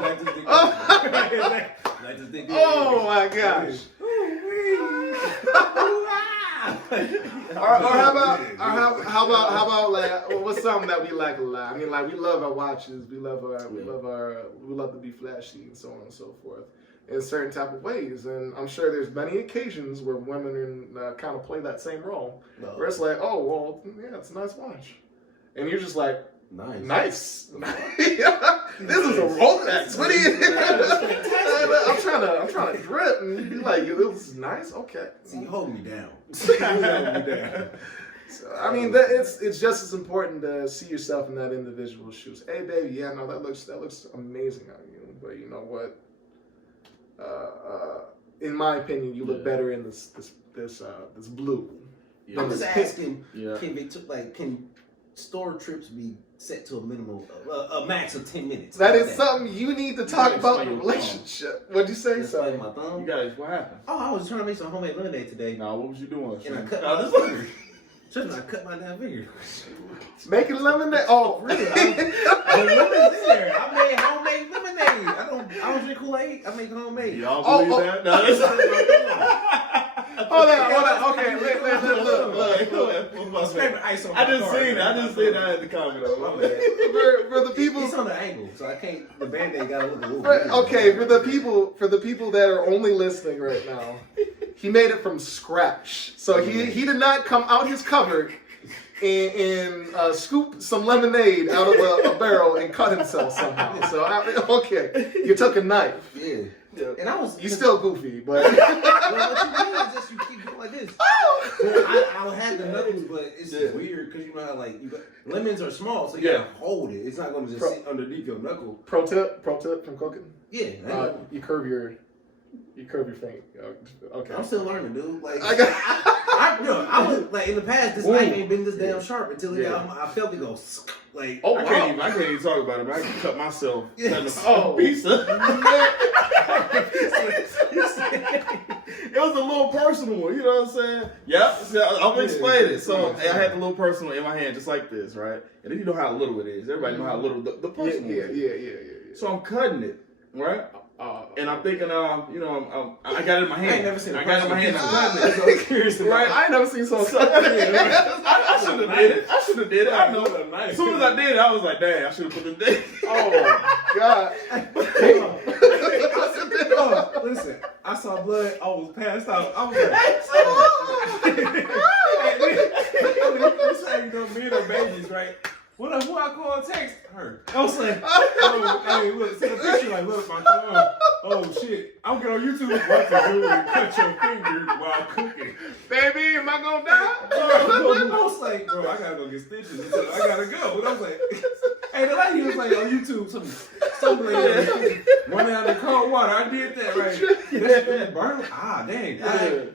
Oh my gosh. Or how about like what's something that we like a lot? I mean, like we love our watches, we love to be flashy and so on and so forth in certain type of ways. And I'm sure there's many occasions where women kind of play that same role, where it's like, oh well, yeah, it's a nice watch, and you're just like, nice. This is a Rolex. What are you? I'm trying to drip, and you be like, this is nice. Okay. See, you hold me down. So, I mean, it's just as important to see yourself in that individual's shoes. Hey, baby, yeah, no, that looks amazing on you. But you know what? In my opinion, you look better in this blue. Yeah. I'm just asking, can store trips be set to a minimum, a max of 10 minutes? That is something you need to talk about in a relationship. What'd you say? Sorry, my thumb. You guys, what happened? Oh, I was trying to make some homemade lemonade today. Nah, what was you doing? And I cut my finger. I cut my damn finger. Making lemonade? Oh, really? The lemon's in there. I made homemade lemonade. I don't drink Kool-Aid. I make homemade. Y'all believe that? No, Hold on. Okay, look. Scraping ice on I just seen it. I had the comment on it. For the people, it's on the angle, so I can't. The Band-Aid gotta look a little. Okay, for the people that are only listening right now, he made it from scratch. So he did not come out his cupboard and scoop some lemonade out of a barrel and cut himself somehow. So okay, you took a knife. Yeah. And you still goofy, but what you mean is just you keep going like this. I'll have the knuckles, but it's just weird because you know how lemons are small, so you gotta hold it. It's not gonna just sit underneath your knuckle. Pro tip from cooking. Yeah. You curve your finger. Okay. I'm still learning, dude. Like I was like in the past, this knife ain't been this damn sharp until I felt it go like. Oh, I can't even talk about it. I can cut myself. Pizza. It was a little personal one, you know what I'm saying? Yep. So I'm gonna explain it. So I had the little personal in my hand, just like this, right? And then you know how little it is. Everybody know how little the personal is. Yeah. So I'm cutting it, right? And I'm thinking, I got it in my hand. I ain't never seen it. I got it in my hand. So I'm curious about right? I ain't never seen so. I should have did it. I know. As soon as I did it, I was like, dang, I should have put the date. Oh my god. Listen, I saw blood. I was passed out. I was like, this how you know men are babies, right? Who I call text her? I was like, hey, look, see the picture, like, look, my thumb. Oh shit, I'm going on YouTube. What to do and cut your finger while cooking? Baby, am I gonna die? I was like, bro, I gotta go get stitches. So I gotta go. But I was like, hey, the lady was like on YouTube, something like that. Running out of cold water. I did that, right? Burn. Dang.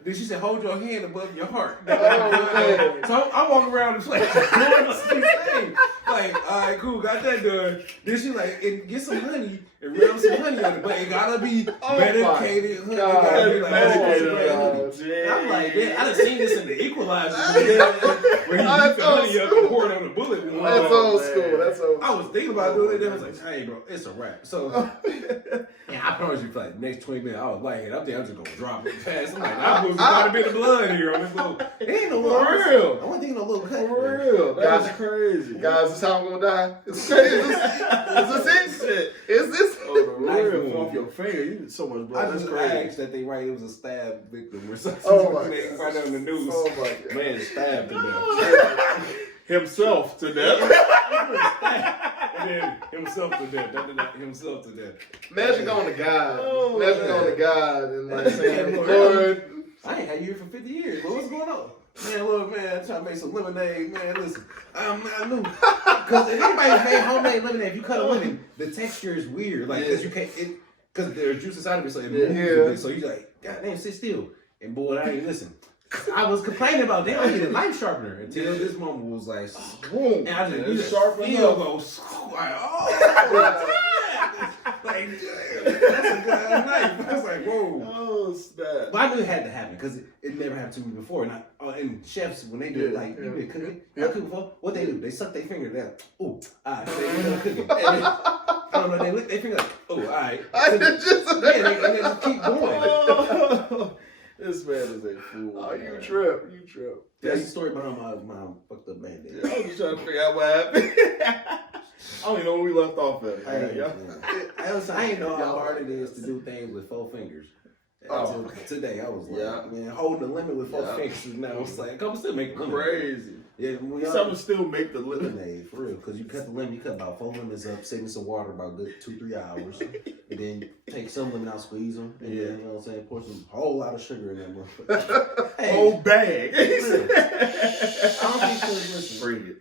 Then she said, hold your hand above your heart. So I'm walking around the place doing the same thing. Like, all right, cool, got that done. Then she like, get some honey and rub some honey on it, but it gotta be medicated honey. And I'm like, damn, I done seen this in The Equalizer. Where he used the honey up and poured on the bullet. That's old school. I was thinking about doing it, then I was like, hey, bro, it's a wrap. So, I promise you, for like the next 20 minutes, I was like, I'm just gonna drop it fast. I'm like, I was quite a bit of blood here on this little. It ain't no little. For real. I wasn't thinking no little cut. For real. That's crazy. Guys, this is how I'm gonna die. Is this it? Is this? Oh, the real off your finger. You did so much blood. I just asked that they write it was a stab victim or something. Oh my they god. find out in the news. Oh my god. Man stabbed to death. Himself to death. And then himself to death. Himself to death. Imagine going to God. Imagine going to God and like saying, Lord. I ain't had you for 50 years. What's going on? Man, look, man, I'm trying to make some lemonade. Man, listen, I knew. Because if anybody's made homemade lemonade, if you cut a lemon, the texture is weird. Like, because you can't, because there's juice inside of it, so it moves a bit. So you like, God damn, sit still. And boy, I ain't listen. I was complaining about, damn, I need a knife sharpener until this moment was like, boom. And I just sharpen go, like, oh, like, damn. That's a good ass knife. I was like, whoa. Oh, snap. But I knew it had to happen because it never happened to me before. And chefs, when they do it, like, you been cooking, I cook before, what they do? They suck their finger down. Ooh, all right, they done cooking. And I don't know, they lick their finger like, oh, all right. So, and they just keep going. Oh, this man is a fool. Oh, you man. trip. That's the story behind my fucked up band-aid. Yeah, I was just trying to figure out what happened. I don't even know where we left off at. I ain't know how hard it is to do things with 4 fingers. Until today, I was like, man, holding the limit with 4 fingers. Now it's like, I'm still making crazy. Yeah, Something still make the limit. lemonade for real, because you cut the lemon, you cut about 4 lemons up, sit in some water about good 2-3 hours, and then take some lemon out, squeeze them, and then, you know what I'm saying, pour some whole lot of sugar in that motherfucker. Hey, Whole bag. I don't think she was listening. Bring it.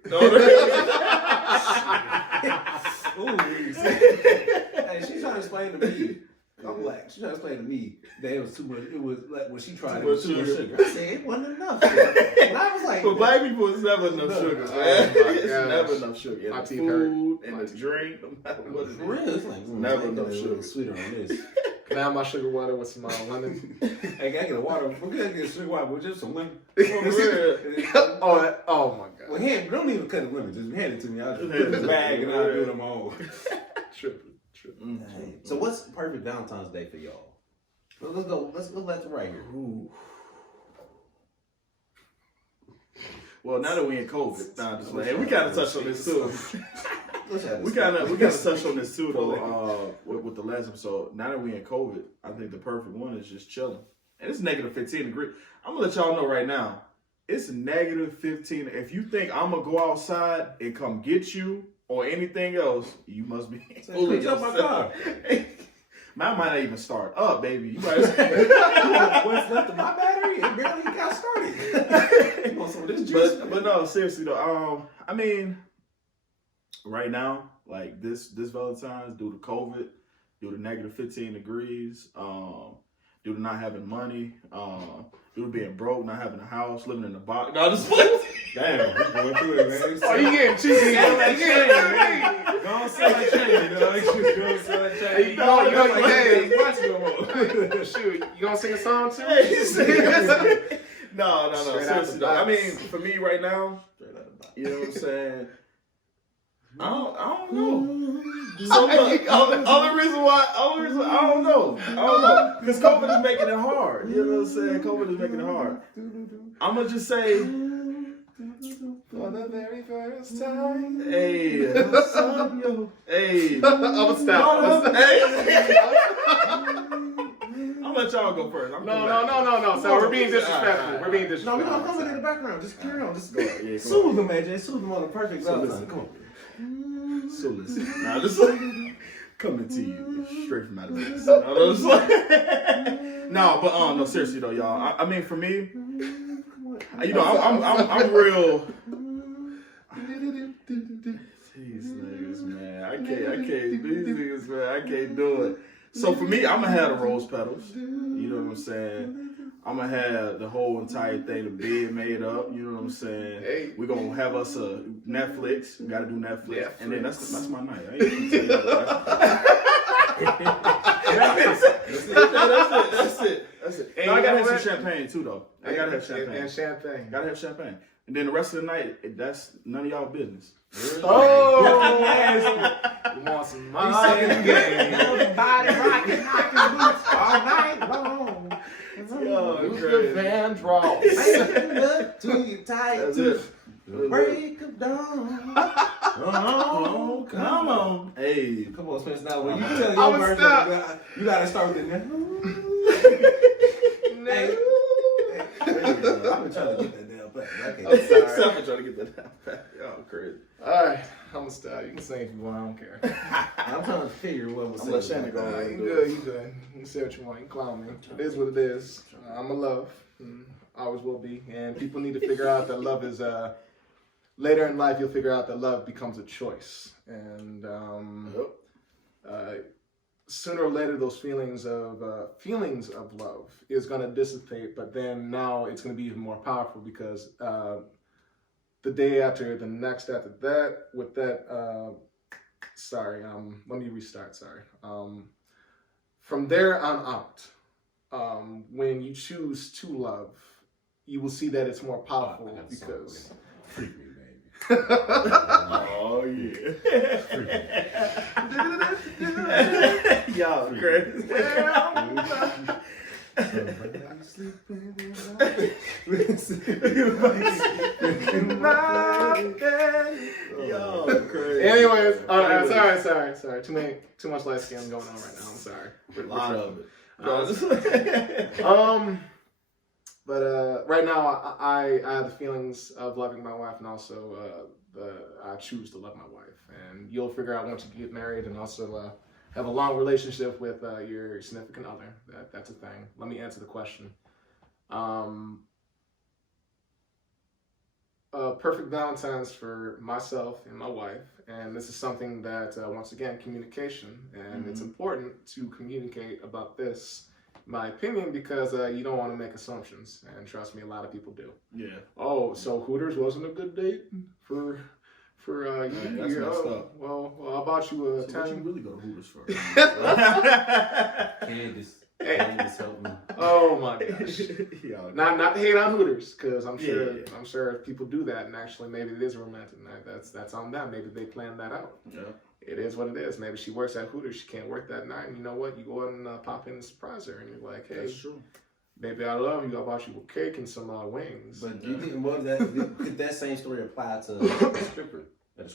Hey, she's trying to explain to me. I'm black. She's trying to explain to me that it was too much. It was like when she tried it was too much sugar. I said it wasn't enough. And I was like, for black people, it's never enough sugar. Oh Man. my It's gosh. never enough sugar. In My the teeth food, hurt. in My the teeth. drink, no matter what it for real, is. it's like Never I enough get a sugar. little sweeter on this. Can I have my sugar water with some lemon? Hey, I get a water. We gotta get sugar water with just some lemon. Oh my god. Well, don't even cut the lemon. Just hand it to me. I'll just put it in the bag and I'll do it on my own. Tripping. Hey, so what's perfect Valentine's Day for y'all? Let's go. Let's go left to right here. Ooh. Well, now that we in COVID, we gotta touch on this too. We gotta touch on this too though. With the last episode. Now that we in COVID, I think the perfect one is just chilling. And it's negative 15 degrees. I'm gonna let y'all know right now. It's negative 15. If you think I'm gonna go outside and come get you or anything else, you must be fooling yourself. Mine might not even start up, baby. You might What's left of my battery? It barely got started. You want some of this juice? But no, seriously though. I mean, right now, like this Valentine's, due to COVID, due to negative 15 degrees, due to not having money, due to being broke, not having a house, living in a box. No, just Damn, we're going through it, man. Oh, you getting cheesy? Go on, sell that chain, dog. Go on, sell that chain. You know, shoot, you gonna sing a song too? No. Straight out Seriously the though. I box. mean, for me right now, you know what I'm saying? I don't know. So look, only reason I don't know. Because COVID is making it hard. You know what I'm saying? COVID is making it hard. I'm gonna just say, For the very first time. hey, what's up, yo? Hey, I'm gonna stop. Hey. I'm gonna let y'all go first. No. So we're being disrespectful. We're being No, disrespectful. we're gonna come in the background. Just carry on. Just Go ahead, yeah, go soothe them, AJ. Soothe them on the perfect So Valentine's. listen. Come on. So listen, now this coming to you straight from out of this. No, but no, seriously though, y'all. I mean, for me, you know, I'm real. These niggas, man, I can't. These niggas, man, I can't do it. So for me, I'm gonna have the rose petals. You know what I'm saying? I'm gonna have the whole entire thing, the bed made up. You know what I'm saying? Hey. We're gonna have us a Netflix. We gotta do Netflix, Yeah, and then that's my night. I ain't gonna tell you that's it. Hey, No, I you gotta know have some what? champagne too, though. I gotta have champagne. And champagne. Gotta have champagne. And then the rest of the night, that's none of y'all business. Oh, you want some mind game? Body rocking, knocking boots all night long. Luther Vandross. Making up to you tight That's to it. the break of dawn. Oh, come on. Hey. Come on, Spence. Now, when you tell I your would version, stop. you gotta start with the Hey. I've been trying to get that down pat. I can't. I'm sorry. I'm trying to get that down pat. Y'all crazy. Alright, I'm gonna stop. You can sing if you want, I don't care. I'm trying to figure what was I'm gonna let Shannon go. You good. You can say what you want. You can clown me. It is what it is. I'm a love. Always will be. And people need to figure out that love is, later in life, you'll figure out that love becomes a choice. And sooner or later, those feelings of love is going to dissipate. But then now it's going to be even more powerful because the day after, the next after that, with that, let me restart. Sorry. from there on out, when you choose to love, you will see that it's more powerful because. Freak me, baby. Oh yeah. Y'all crazy. Yo, crazy. Anyways, sorry. Too much light skin going on right now. I'm sorry. A lot of it. But right now I have the feelings of loving my wife, and also I choose to love my wife. And you'll figure out once you get married, and also have a long relationship with your significant other. That's a thing. Let me answer the question. Perfect Valentine's for myself and my wife, and this is something that once again, communication, and it's important to communicate about this, in my opinion, because you don't want to make assumptions, and trust me, a lot of people do. Yeah. Oh, so Hooters wasn't a good date for you? That's messed up. Well, how about you So what you really go to Hooters for? Candace help me. Oh my gosh! Not to hate on Hooters, because I'm sure Yeah. I'm sure if people do that, and actually maybe it is a romantic night. That's on them. Maybe they planned that out. Yeah. It is what it is. Maybe she works at Hooters. She can't work that night. And you know what? You go and pop in and surprise her, and you're like, "Hey, That's true. baby, I love you. I bought you a cake and some wings." But you think could that same story apply to a stripper?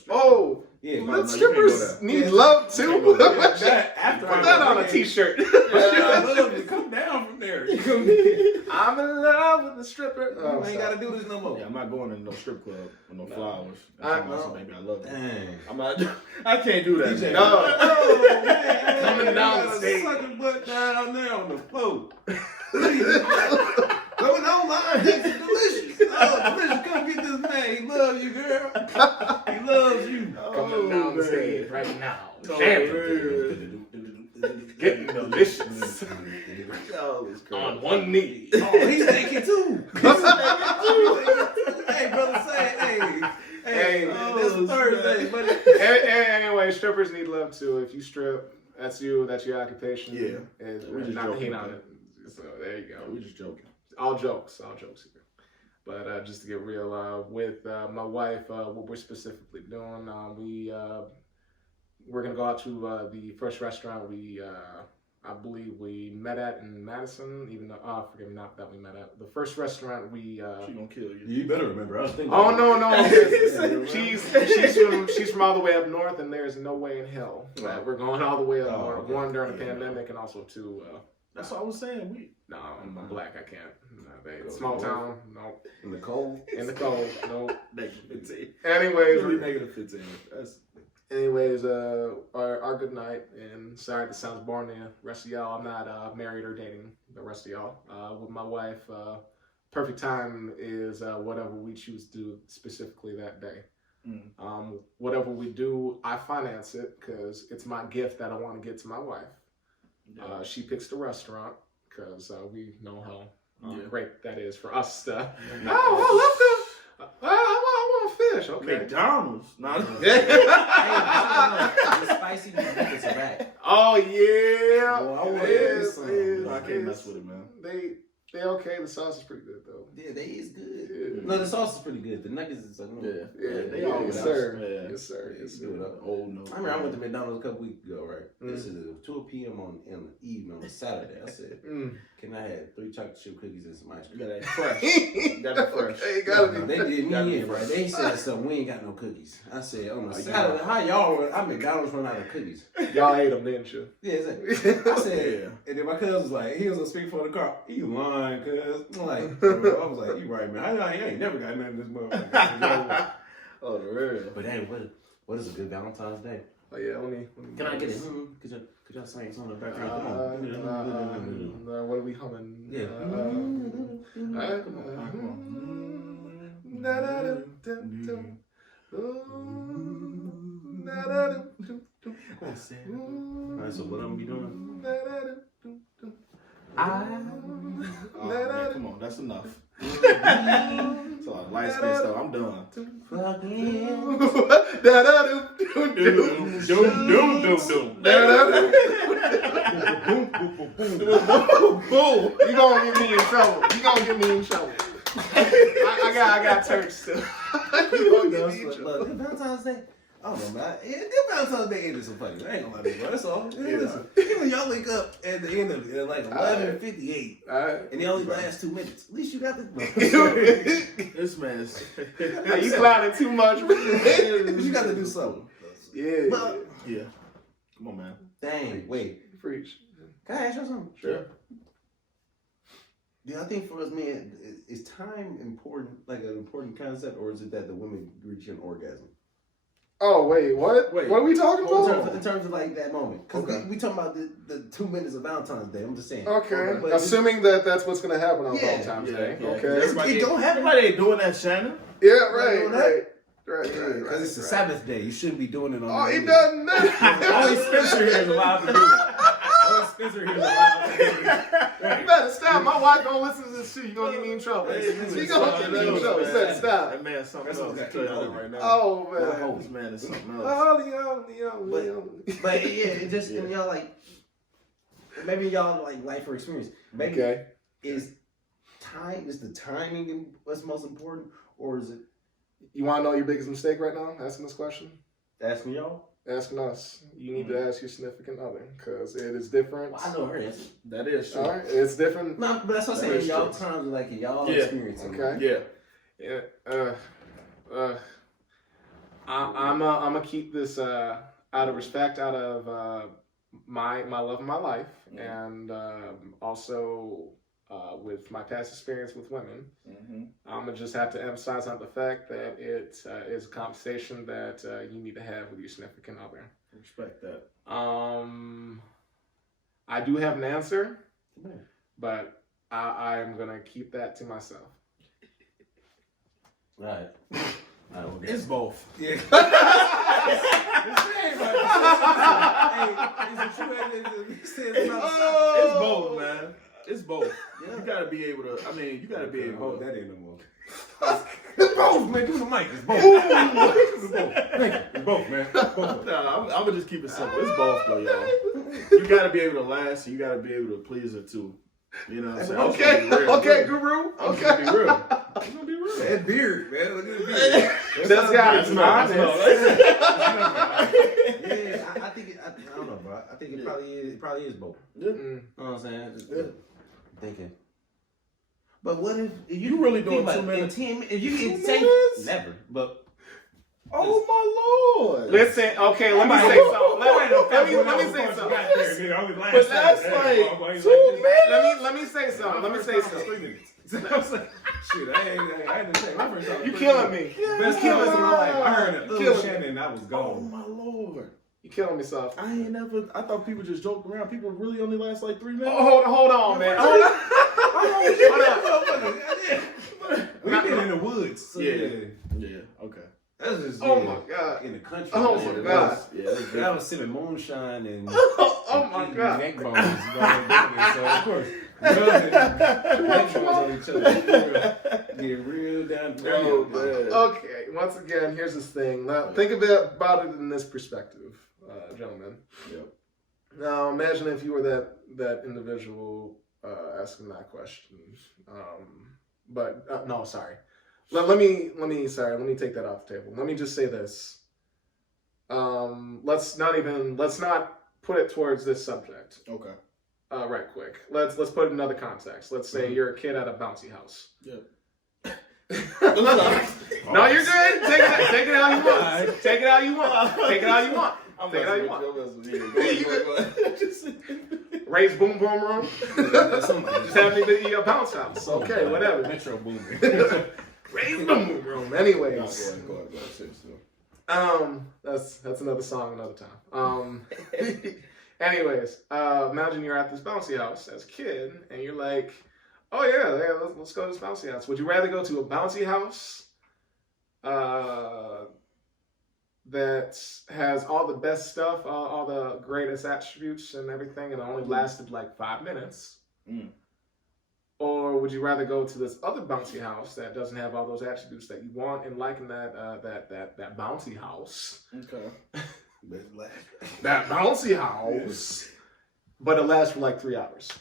Oh, yeah, little you strippers can't go need there. love too. Put After that on a t-shirt. Come down from there. I'm in love with the stripper. Oh, I ain't gotta do this no more. Yeah, I'm not going to no strip club with no flowers. I know. Baby, I love you. Dang. I'm not. I can't do that. Man. No. Oh, man. Coming down the stage. Suck your butt down there on the floor. Going online, it's delicious. Oh, delicious. Come get this man. He loves you, girl. He loves you. Coming down the stage right now. Oh, Shannon. Getting delicious. Oh, it's crazy. On one knee. Oh, he's naked too. Hey, brother, say, hey, this is Thursday, buddy. Anyway, strippers need love too. If you strip, that's you. That's your occupation. Yeah. We're just not hate on it. So there you go. We're just joking. All jokes here. But just to get real, with my wife, what we're specifically doing, we're gonna go out to the first restaurant I believe we met at in Madison. Even though, forgive me, not that we met at the first restaurant we. She gonna kill you. You better remember. I was thinking. Oh no! she's from all the way up north, and there's no way in hell that we're going all the way up north. Okay. One during the pandemic, and also two. That's what I was saying. No, I'm black. I can't. No, small town. No. In the cold. In the cold. No. -15. Anyways, -15. Anyways, our good night, and sorry this sounds boring to the rest of y'all. I'm not married or dating the rest of y'all. With my wife, perfect time is whatever we choose to do specifically that day. Whatever we do, I finance it because it's my gift that I want to get to my wife. She picks the restaurant because we know how great that is for us. I love them. I want fish. Okay. McDonald's. Not. The spicy nuggets are back. Oh yeah. Well, I want It is, some. it is, I it can't is. mess with it, man. They okay. The sauce is pretty good though. Yeah, they is good. Yeah. No, the sauce is pretty good. The nuggets is like, They Yeah, all yes, good. sir. Yeah. Yes, sir. Yes, sir. Old no. I remember I went to McDonald's a couple weeks ago, right? This is 2 p.m. in the evening on a Saturday. I said, can I have 3 chocolate chip cookies and some ice You cream? got that fresh. Got that fresh. Okay, gotta be. They did Gotta me be in, right? fresh. They said something, we ain't got no cookies. I said, on a Oh, Saturday, how y'all, McDonald's run out of cookies? Y'all ate them, didn't you? Yeah, exactly. I said, and then my cousin was like, he was gonna speak for the car. You lying, cuz. I'm like, bro, I was like, you right, man. I ain't never got nothing this motherfucker. Oh, the real. But hey, what is a good Valentine's Day? Oh yeah, let me Can I get it? Could y'all sing something in the background? Come on. What are we humming? Yeah. Alright, so what I'm gonna be doing? Oh, man, come on, that's enough. It's a lot of light skin stuff. I'm done. Fucking. Boom. You gonna get me in trouble. I got turks too. You gonna get me in trouble. Look, Valentine's Day. I don't know, man. Valentine's Day ain't some funny. I ain't gonna lie to you, bro. That's all. Listen, even y'all link up at the end of it at like 11:58, and it only lasts 2 minutes. At least you got the. This man is. Hey, you clouding too much. You got to do something. Yeah. Yeah. Come on, man. Dang. Wait. Preach. Can I ask you something? Sure. Do I think for us men, is time important, like an important concept, or is it that the women reach an orgasm? Oh, wait, what? What are we talking about? In terms of like that moment. Because we talking about the 2 minutes of Valentine's Day. I'm just saying. Okay. But assuming that's what's going to happen on Valentine's Day. Yeah. Okay. It don't happen. Everybody ain't doing that, Shannon. Yeah, right. Because it's a Sabbath day. You shouldn't be doing it on he doesn't. Only Spencer here is allowed to do it. Only Spencer here is allowed to do it. You better stop. My wife don't listen to this shit. You gonna get me in trouble. She gonna get me in trouble. You better stop. That man's something else. Right now. Oh, man. This man is something else. But yeah, it just, and y'all like, maybe y'all like life or experience. Maybe is the timing what's most important, or is it? You want to know your biggest mistake right now? Asking this question? Asking y'all? Asking us. You need to ask your significant other because it is different. Well, I know her answer. That is true. All right, it's different. No, but that's what I'm saying. Y'all times like y'all experience. Okay. Yeah. I'm gonna keep this out of respect, out of my love of my life, and also with my past experience with women. I'm gonna just have to emphasize on the fact that it is a conversation that you need to have with your significant other. Respect that. I do have an answer, but I am gonna keep that to myself. Right. It's both. Yeah. It's both, man. It's both. Yeah. You gotta be able to. I mean, you gotta be able to. Hold that in no more. It's both, man. Give me the mic. It's both. It's both, man. Both. Nah, I'm gonna just keep it simple. It's both, though, y'all. You gotta be able to last, and you gotta be able to please her too. You know what I'm saying? Okay, Guru. I'm just gonna be real. I'm gonna be real. That beard, man. Look at the beard. That's gotta be honest. Yeah, I think it. I don't know, bro. I think it probably is both. Yeah. You know what I'm saying? Just thinking. But what if you really doing 2 minutes? If you can say never, but. Oh my Lord! Listen, okay, let me say something. Let me say something. But that's like 2 minutes. Let me say something. 3 minutes. Shit, I ain't say my first time. You killing me. Best killing me. I heard it. Shannon, and I was gone. Oh my Lord! You killing me, soft. I thought people just joked around. People really only last like 3 minutes. Oh, hold on, man. Hold on. We've been in the woods. So yeah. Okay. That's just oh my God. In the country. Oh my God. I was sipping moonshine and oh my God. Neck bones. So of course. Neck bones on each other. Get real down to Okay, once again, here's this thing. Now, think about it in this perspective, gentlemen. Yep. Now, imagine if you were that individual asking that question. No, sorry. Let me take that off the table. Let me just say this. Let's not put it towards this subject. Okay. Right quick. Let's put it in another context. Let's say you're a kid at a bouncy house. Yep. No, you're good. Take it how you want. Take it how you want. Raise boom boom room. Just have me to your bounce house. Okay, whatever. Metro boom. Raise boom room. Anyways. Go ahead. That's another song another time. Anyways, imagine you're at this bouncy house as a kid, and you're like, oh yeah, let's go to this bouncy house. Would you rather go to a bouncy house that has all the best stuff, all the greatest attributes and everything, and it only lasted like 5 minutes? Or would you rather go to this other bouncy house that doesn't have all those attributes that you want and like in that bouncy house? Okay. That bouncy house, but it lasts for like 3 hours.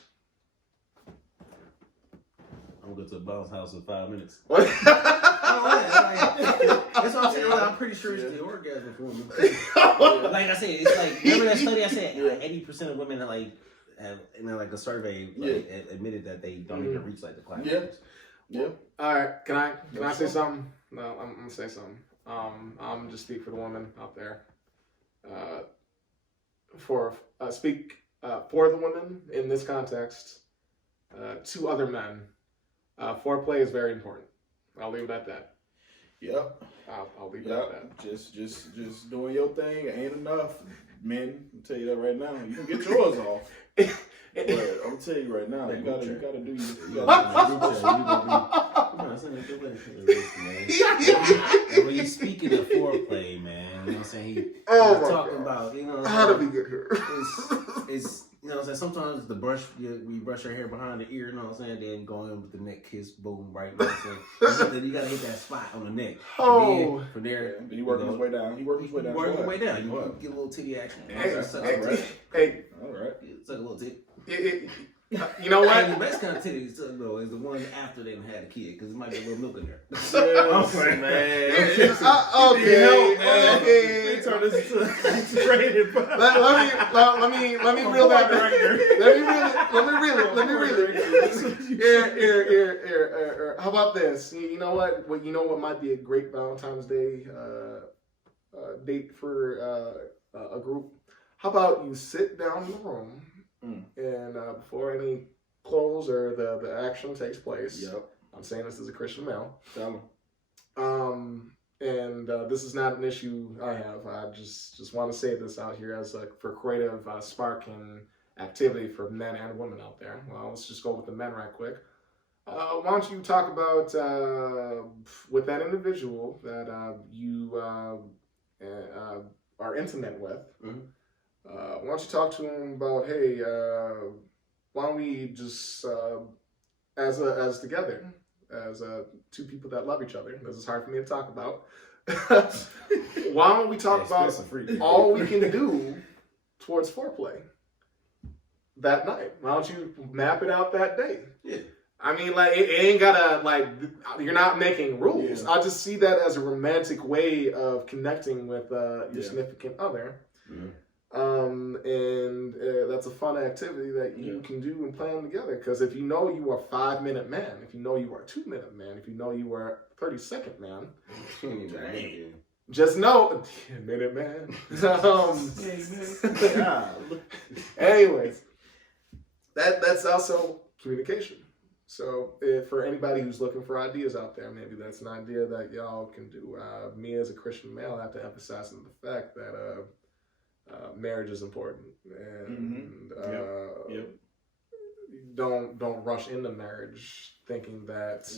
I'm gonna go to the bounce house in 5 minutes. That's what I'm saying. I'm pretty sure it's the orgasm for me. Like I said, it's like remember that study I said 80% of women that like have like a survey admitted that they don't even reach like the climax. Yeah. All right, can I say something? No, I'm gonna say something. I'm gonna just speak for the women out there. Speak for the women in this context. To other men, foreplay is very important. I'll leave it at that. Yep. I'll leave it at that. Just doing your thing ain't enough, men. I'll tell you that right now. You can get yours off. But I'm tell you right now, you gotta do your. When you're speaking of foreplay, man, you know what I'm saying? He's talking about, you know, how did we get here? It's you know what I'm saying? Sometimes we brush your hair behind the ear, you know what I'm saying? Then going in with the neck kiss, boom, right, you know what I'm saying? Then you gotta hit that spot on the neck. Oh. From there, He working his way down. You work your way down. You get a little titty action. Hey, All right. Suck a little titty. You know what? And the best kind of titty though is the one after they've had a kid, because it might be a little milk in there. Okay, man. Okay. Turn this into rated. Let me reel that back. Let me reel it. Here. How about this? You know what? You know what might be a great Valentine's Day date for a group? How about you sit down in the room and before any close or the action takes place. Yep. I'm saying this as a Christian male. Tell And this is not an issue I have. I just want to say this out here as for creative spark and activity for men and women out there. Well, let's just go with the men right quick. Why don't you talk about with that individual that you are intimate with? Mm-hmm. Why don't you talk to him about, hey, why don't we just as together, as two people that love each other. This is hard for me to talk about. Why don't we talk about all we can do towards foreplay that night? Why don't you map it out that day? Yeah. I mean, like, it ain't gotta, like, you're not making rules. Yeah. I just see that as a romantic way of connecting with your significant other. Mm-hmm. And that's a fun activity that you can do and plan together. Because if you know you are 5-minute man, if you know you are 2-minute man, if you know you are 30-second man, just know, minute man. Anyways, that's also communication. So for anybody who's looking for ideas out there, maybe that's an idea that y'all can do. Me as a Christian male, I have to emphasize the fact that marriage is important, and don't rush into marriage thinking that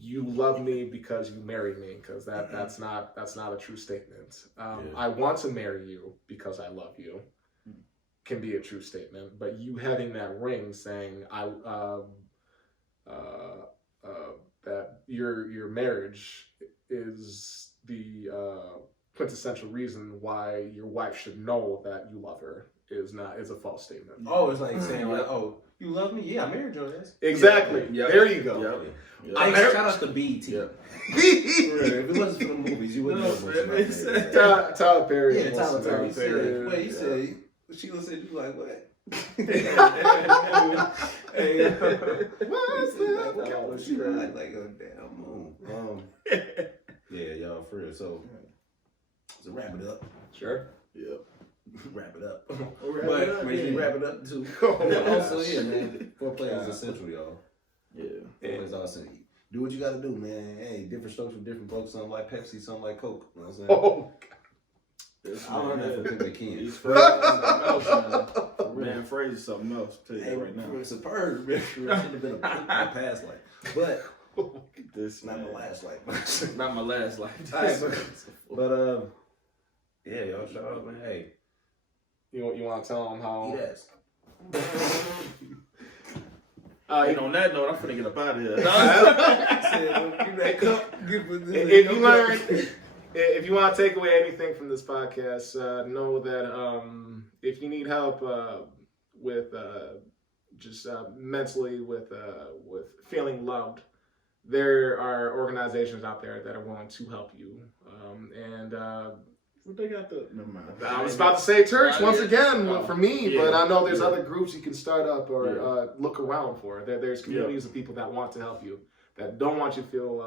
you love me because you married me, because that's not a true statement. I want to marry you because I love you can be a true statement, but you having that ring saying that your marriage is the quintessential reason why your wife should know that you love her is a false statement. Oh, it's like saying like, oh, you love me? Yeah, I married your ass. Exactly. Yep. There you go. Yep. Shout out to BET. Yep. If it wasn't for the movies, you wouldn't know what's Tyler Perry. Yeah, Tyler Perry. Wait, you said Sheila said you like what? What's that? Like a damn moon. Yeah, y'all for real. So wrap it up. Sure. Yep. Wrap it up. But make sure wrap it up too. Also, man, foreplay is essential, y'all. Yeah. Foreplay is awesome. Do what you gotta do, man. Hey, different strokes for different folks. Some like Pepsi, some like Coke. You know what I'm saying? I learned that from people that can. These phrases are something else, man. Phrase is something else. I'll tell you that right now. It's superb, man. It should have been a past life. But this not my last life. Not my last life. But yeah, y'all shout out, man. Hey. You want to tell them how? Eat ass. And on that note, I'm finna get up out of here. If you want to take away anything from this podcast, know that if you need help with just mentally with feeling loved, there are organizations out there that are willing to help you. What they got the? Never mind. I was about to say church once again for me, but I know there's other groups you can start up or look around for. There's communities of people that want to help you, that don't want you to feel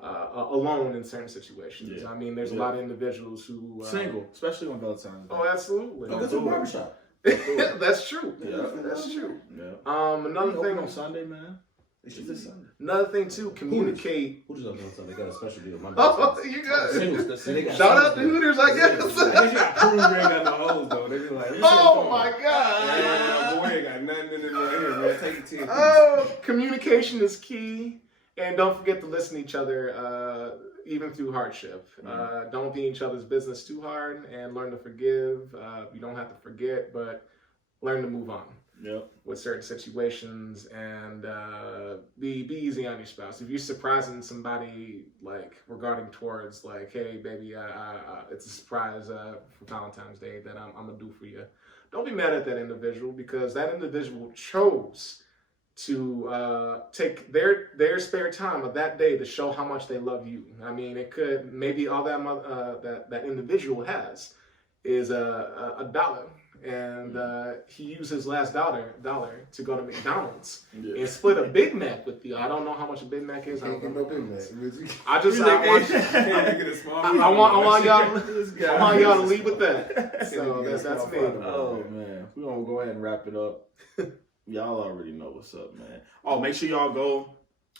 alone in certain situations. Yeah. I mean, there's a lot of individuals who single, especially on Valentine's Day. Oh, absolutely. Go to a barbershop. That's true. Yeah, that's true. Yeah. Another thing on Sunday, man. It's just Sunday. Another thing too, communicate. Hooters open on Sunday. They got a special deal. My Oh, you got singles. Shout out to Hooters, I guess. They got crew ring on the hoes though. They be like, oh my God. Yeah, boy, ain't got nothing in it right here, man. Take it to you. Oh, communication is key, and don't forget to listen to each other, even through hardship. Don't be in each other's business too hard, and learn to forgive. You don't have to forget, but learn to move on. Yep. With certain situations, and be easy on your spouse. If you're surprising somebody like regarding towards like, hey baby, it's a surprise for Valentine's Day that I'm gonna do for you. Don't be mad at that individual, because that individual chose to take their spare time of that day to show how much they love you. I mean, it could maybe all that individual has is a dollar. And he used his last dollar to go to McDonald's and split a Big Mac with you. I don't know how much a Big Mac is. I don't know. Big Mac. I want y'all to leave with that. So that's me. Oh man, we're gonna go ahead and wrap it up. Y'all already know what's up, man. Oh, make sure y'all go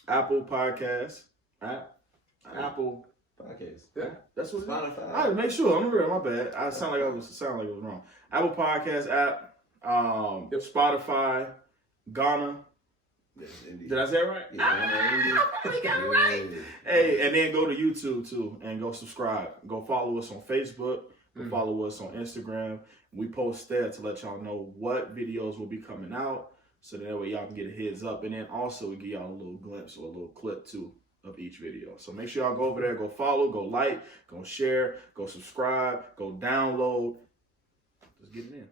Apple Podcasts, Apple. Podcast. Yeah, that's what. Spotify. I make sure. I'm real. My bad. I sound like it was wrong. Apple Podcast app, Spotify, Ghana. Did I say it right? Yeah, we got it right. Hey, and then go to YouTube too and go subscribe. Go follow us on Facebook. Go follow us on Instagram. We post there to let y'all know what videos will be coming out, so that way y'all can get a heads up. And then also we give y'all a little glimpse or a little clip too of each video. So make sure y'all go over there, go follow, go like, go share, go subscribe, go download. Just get it in.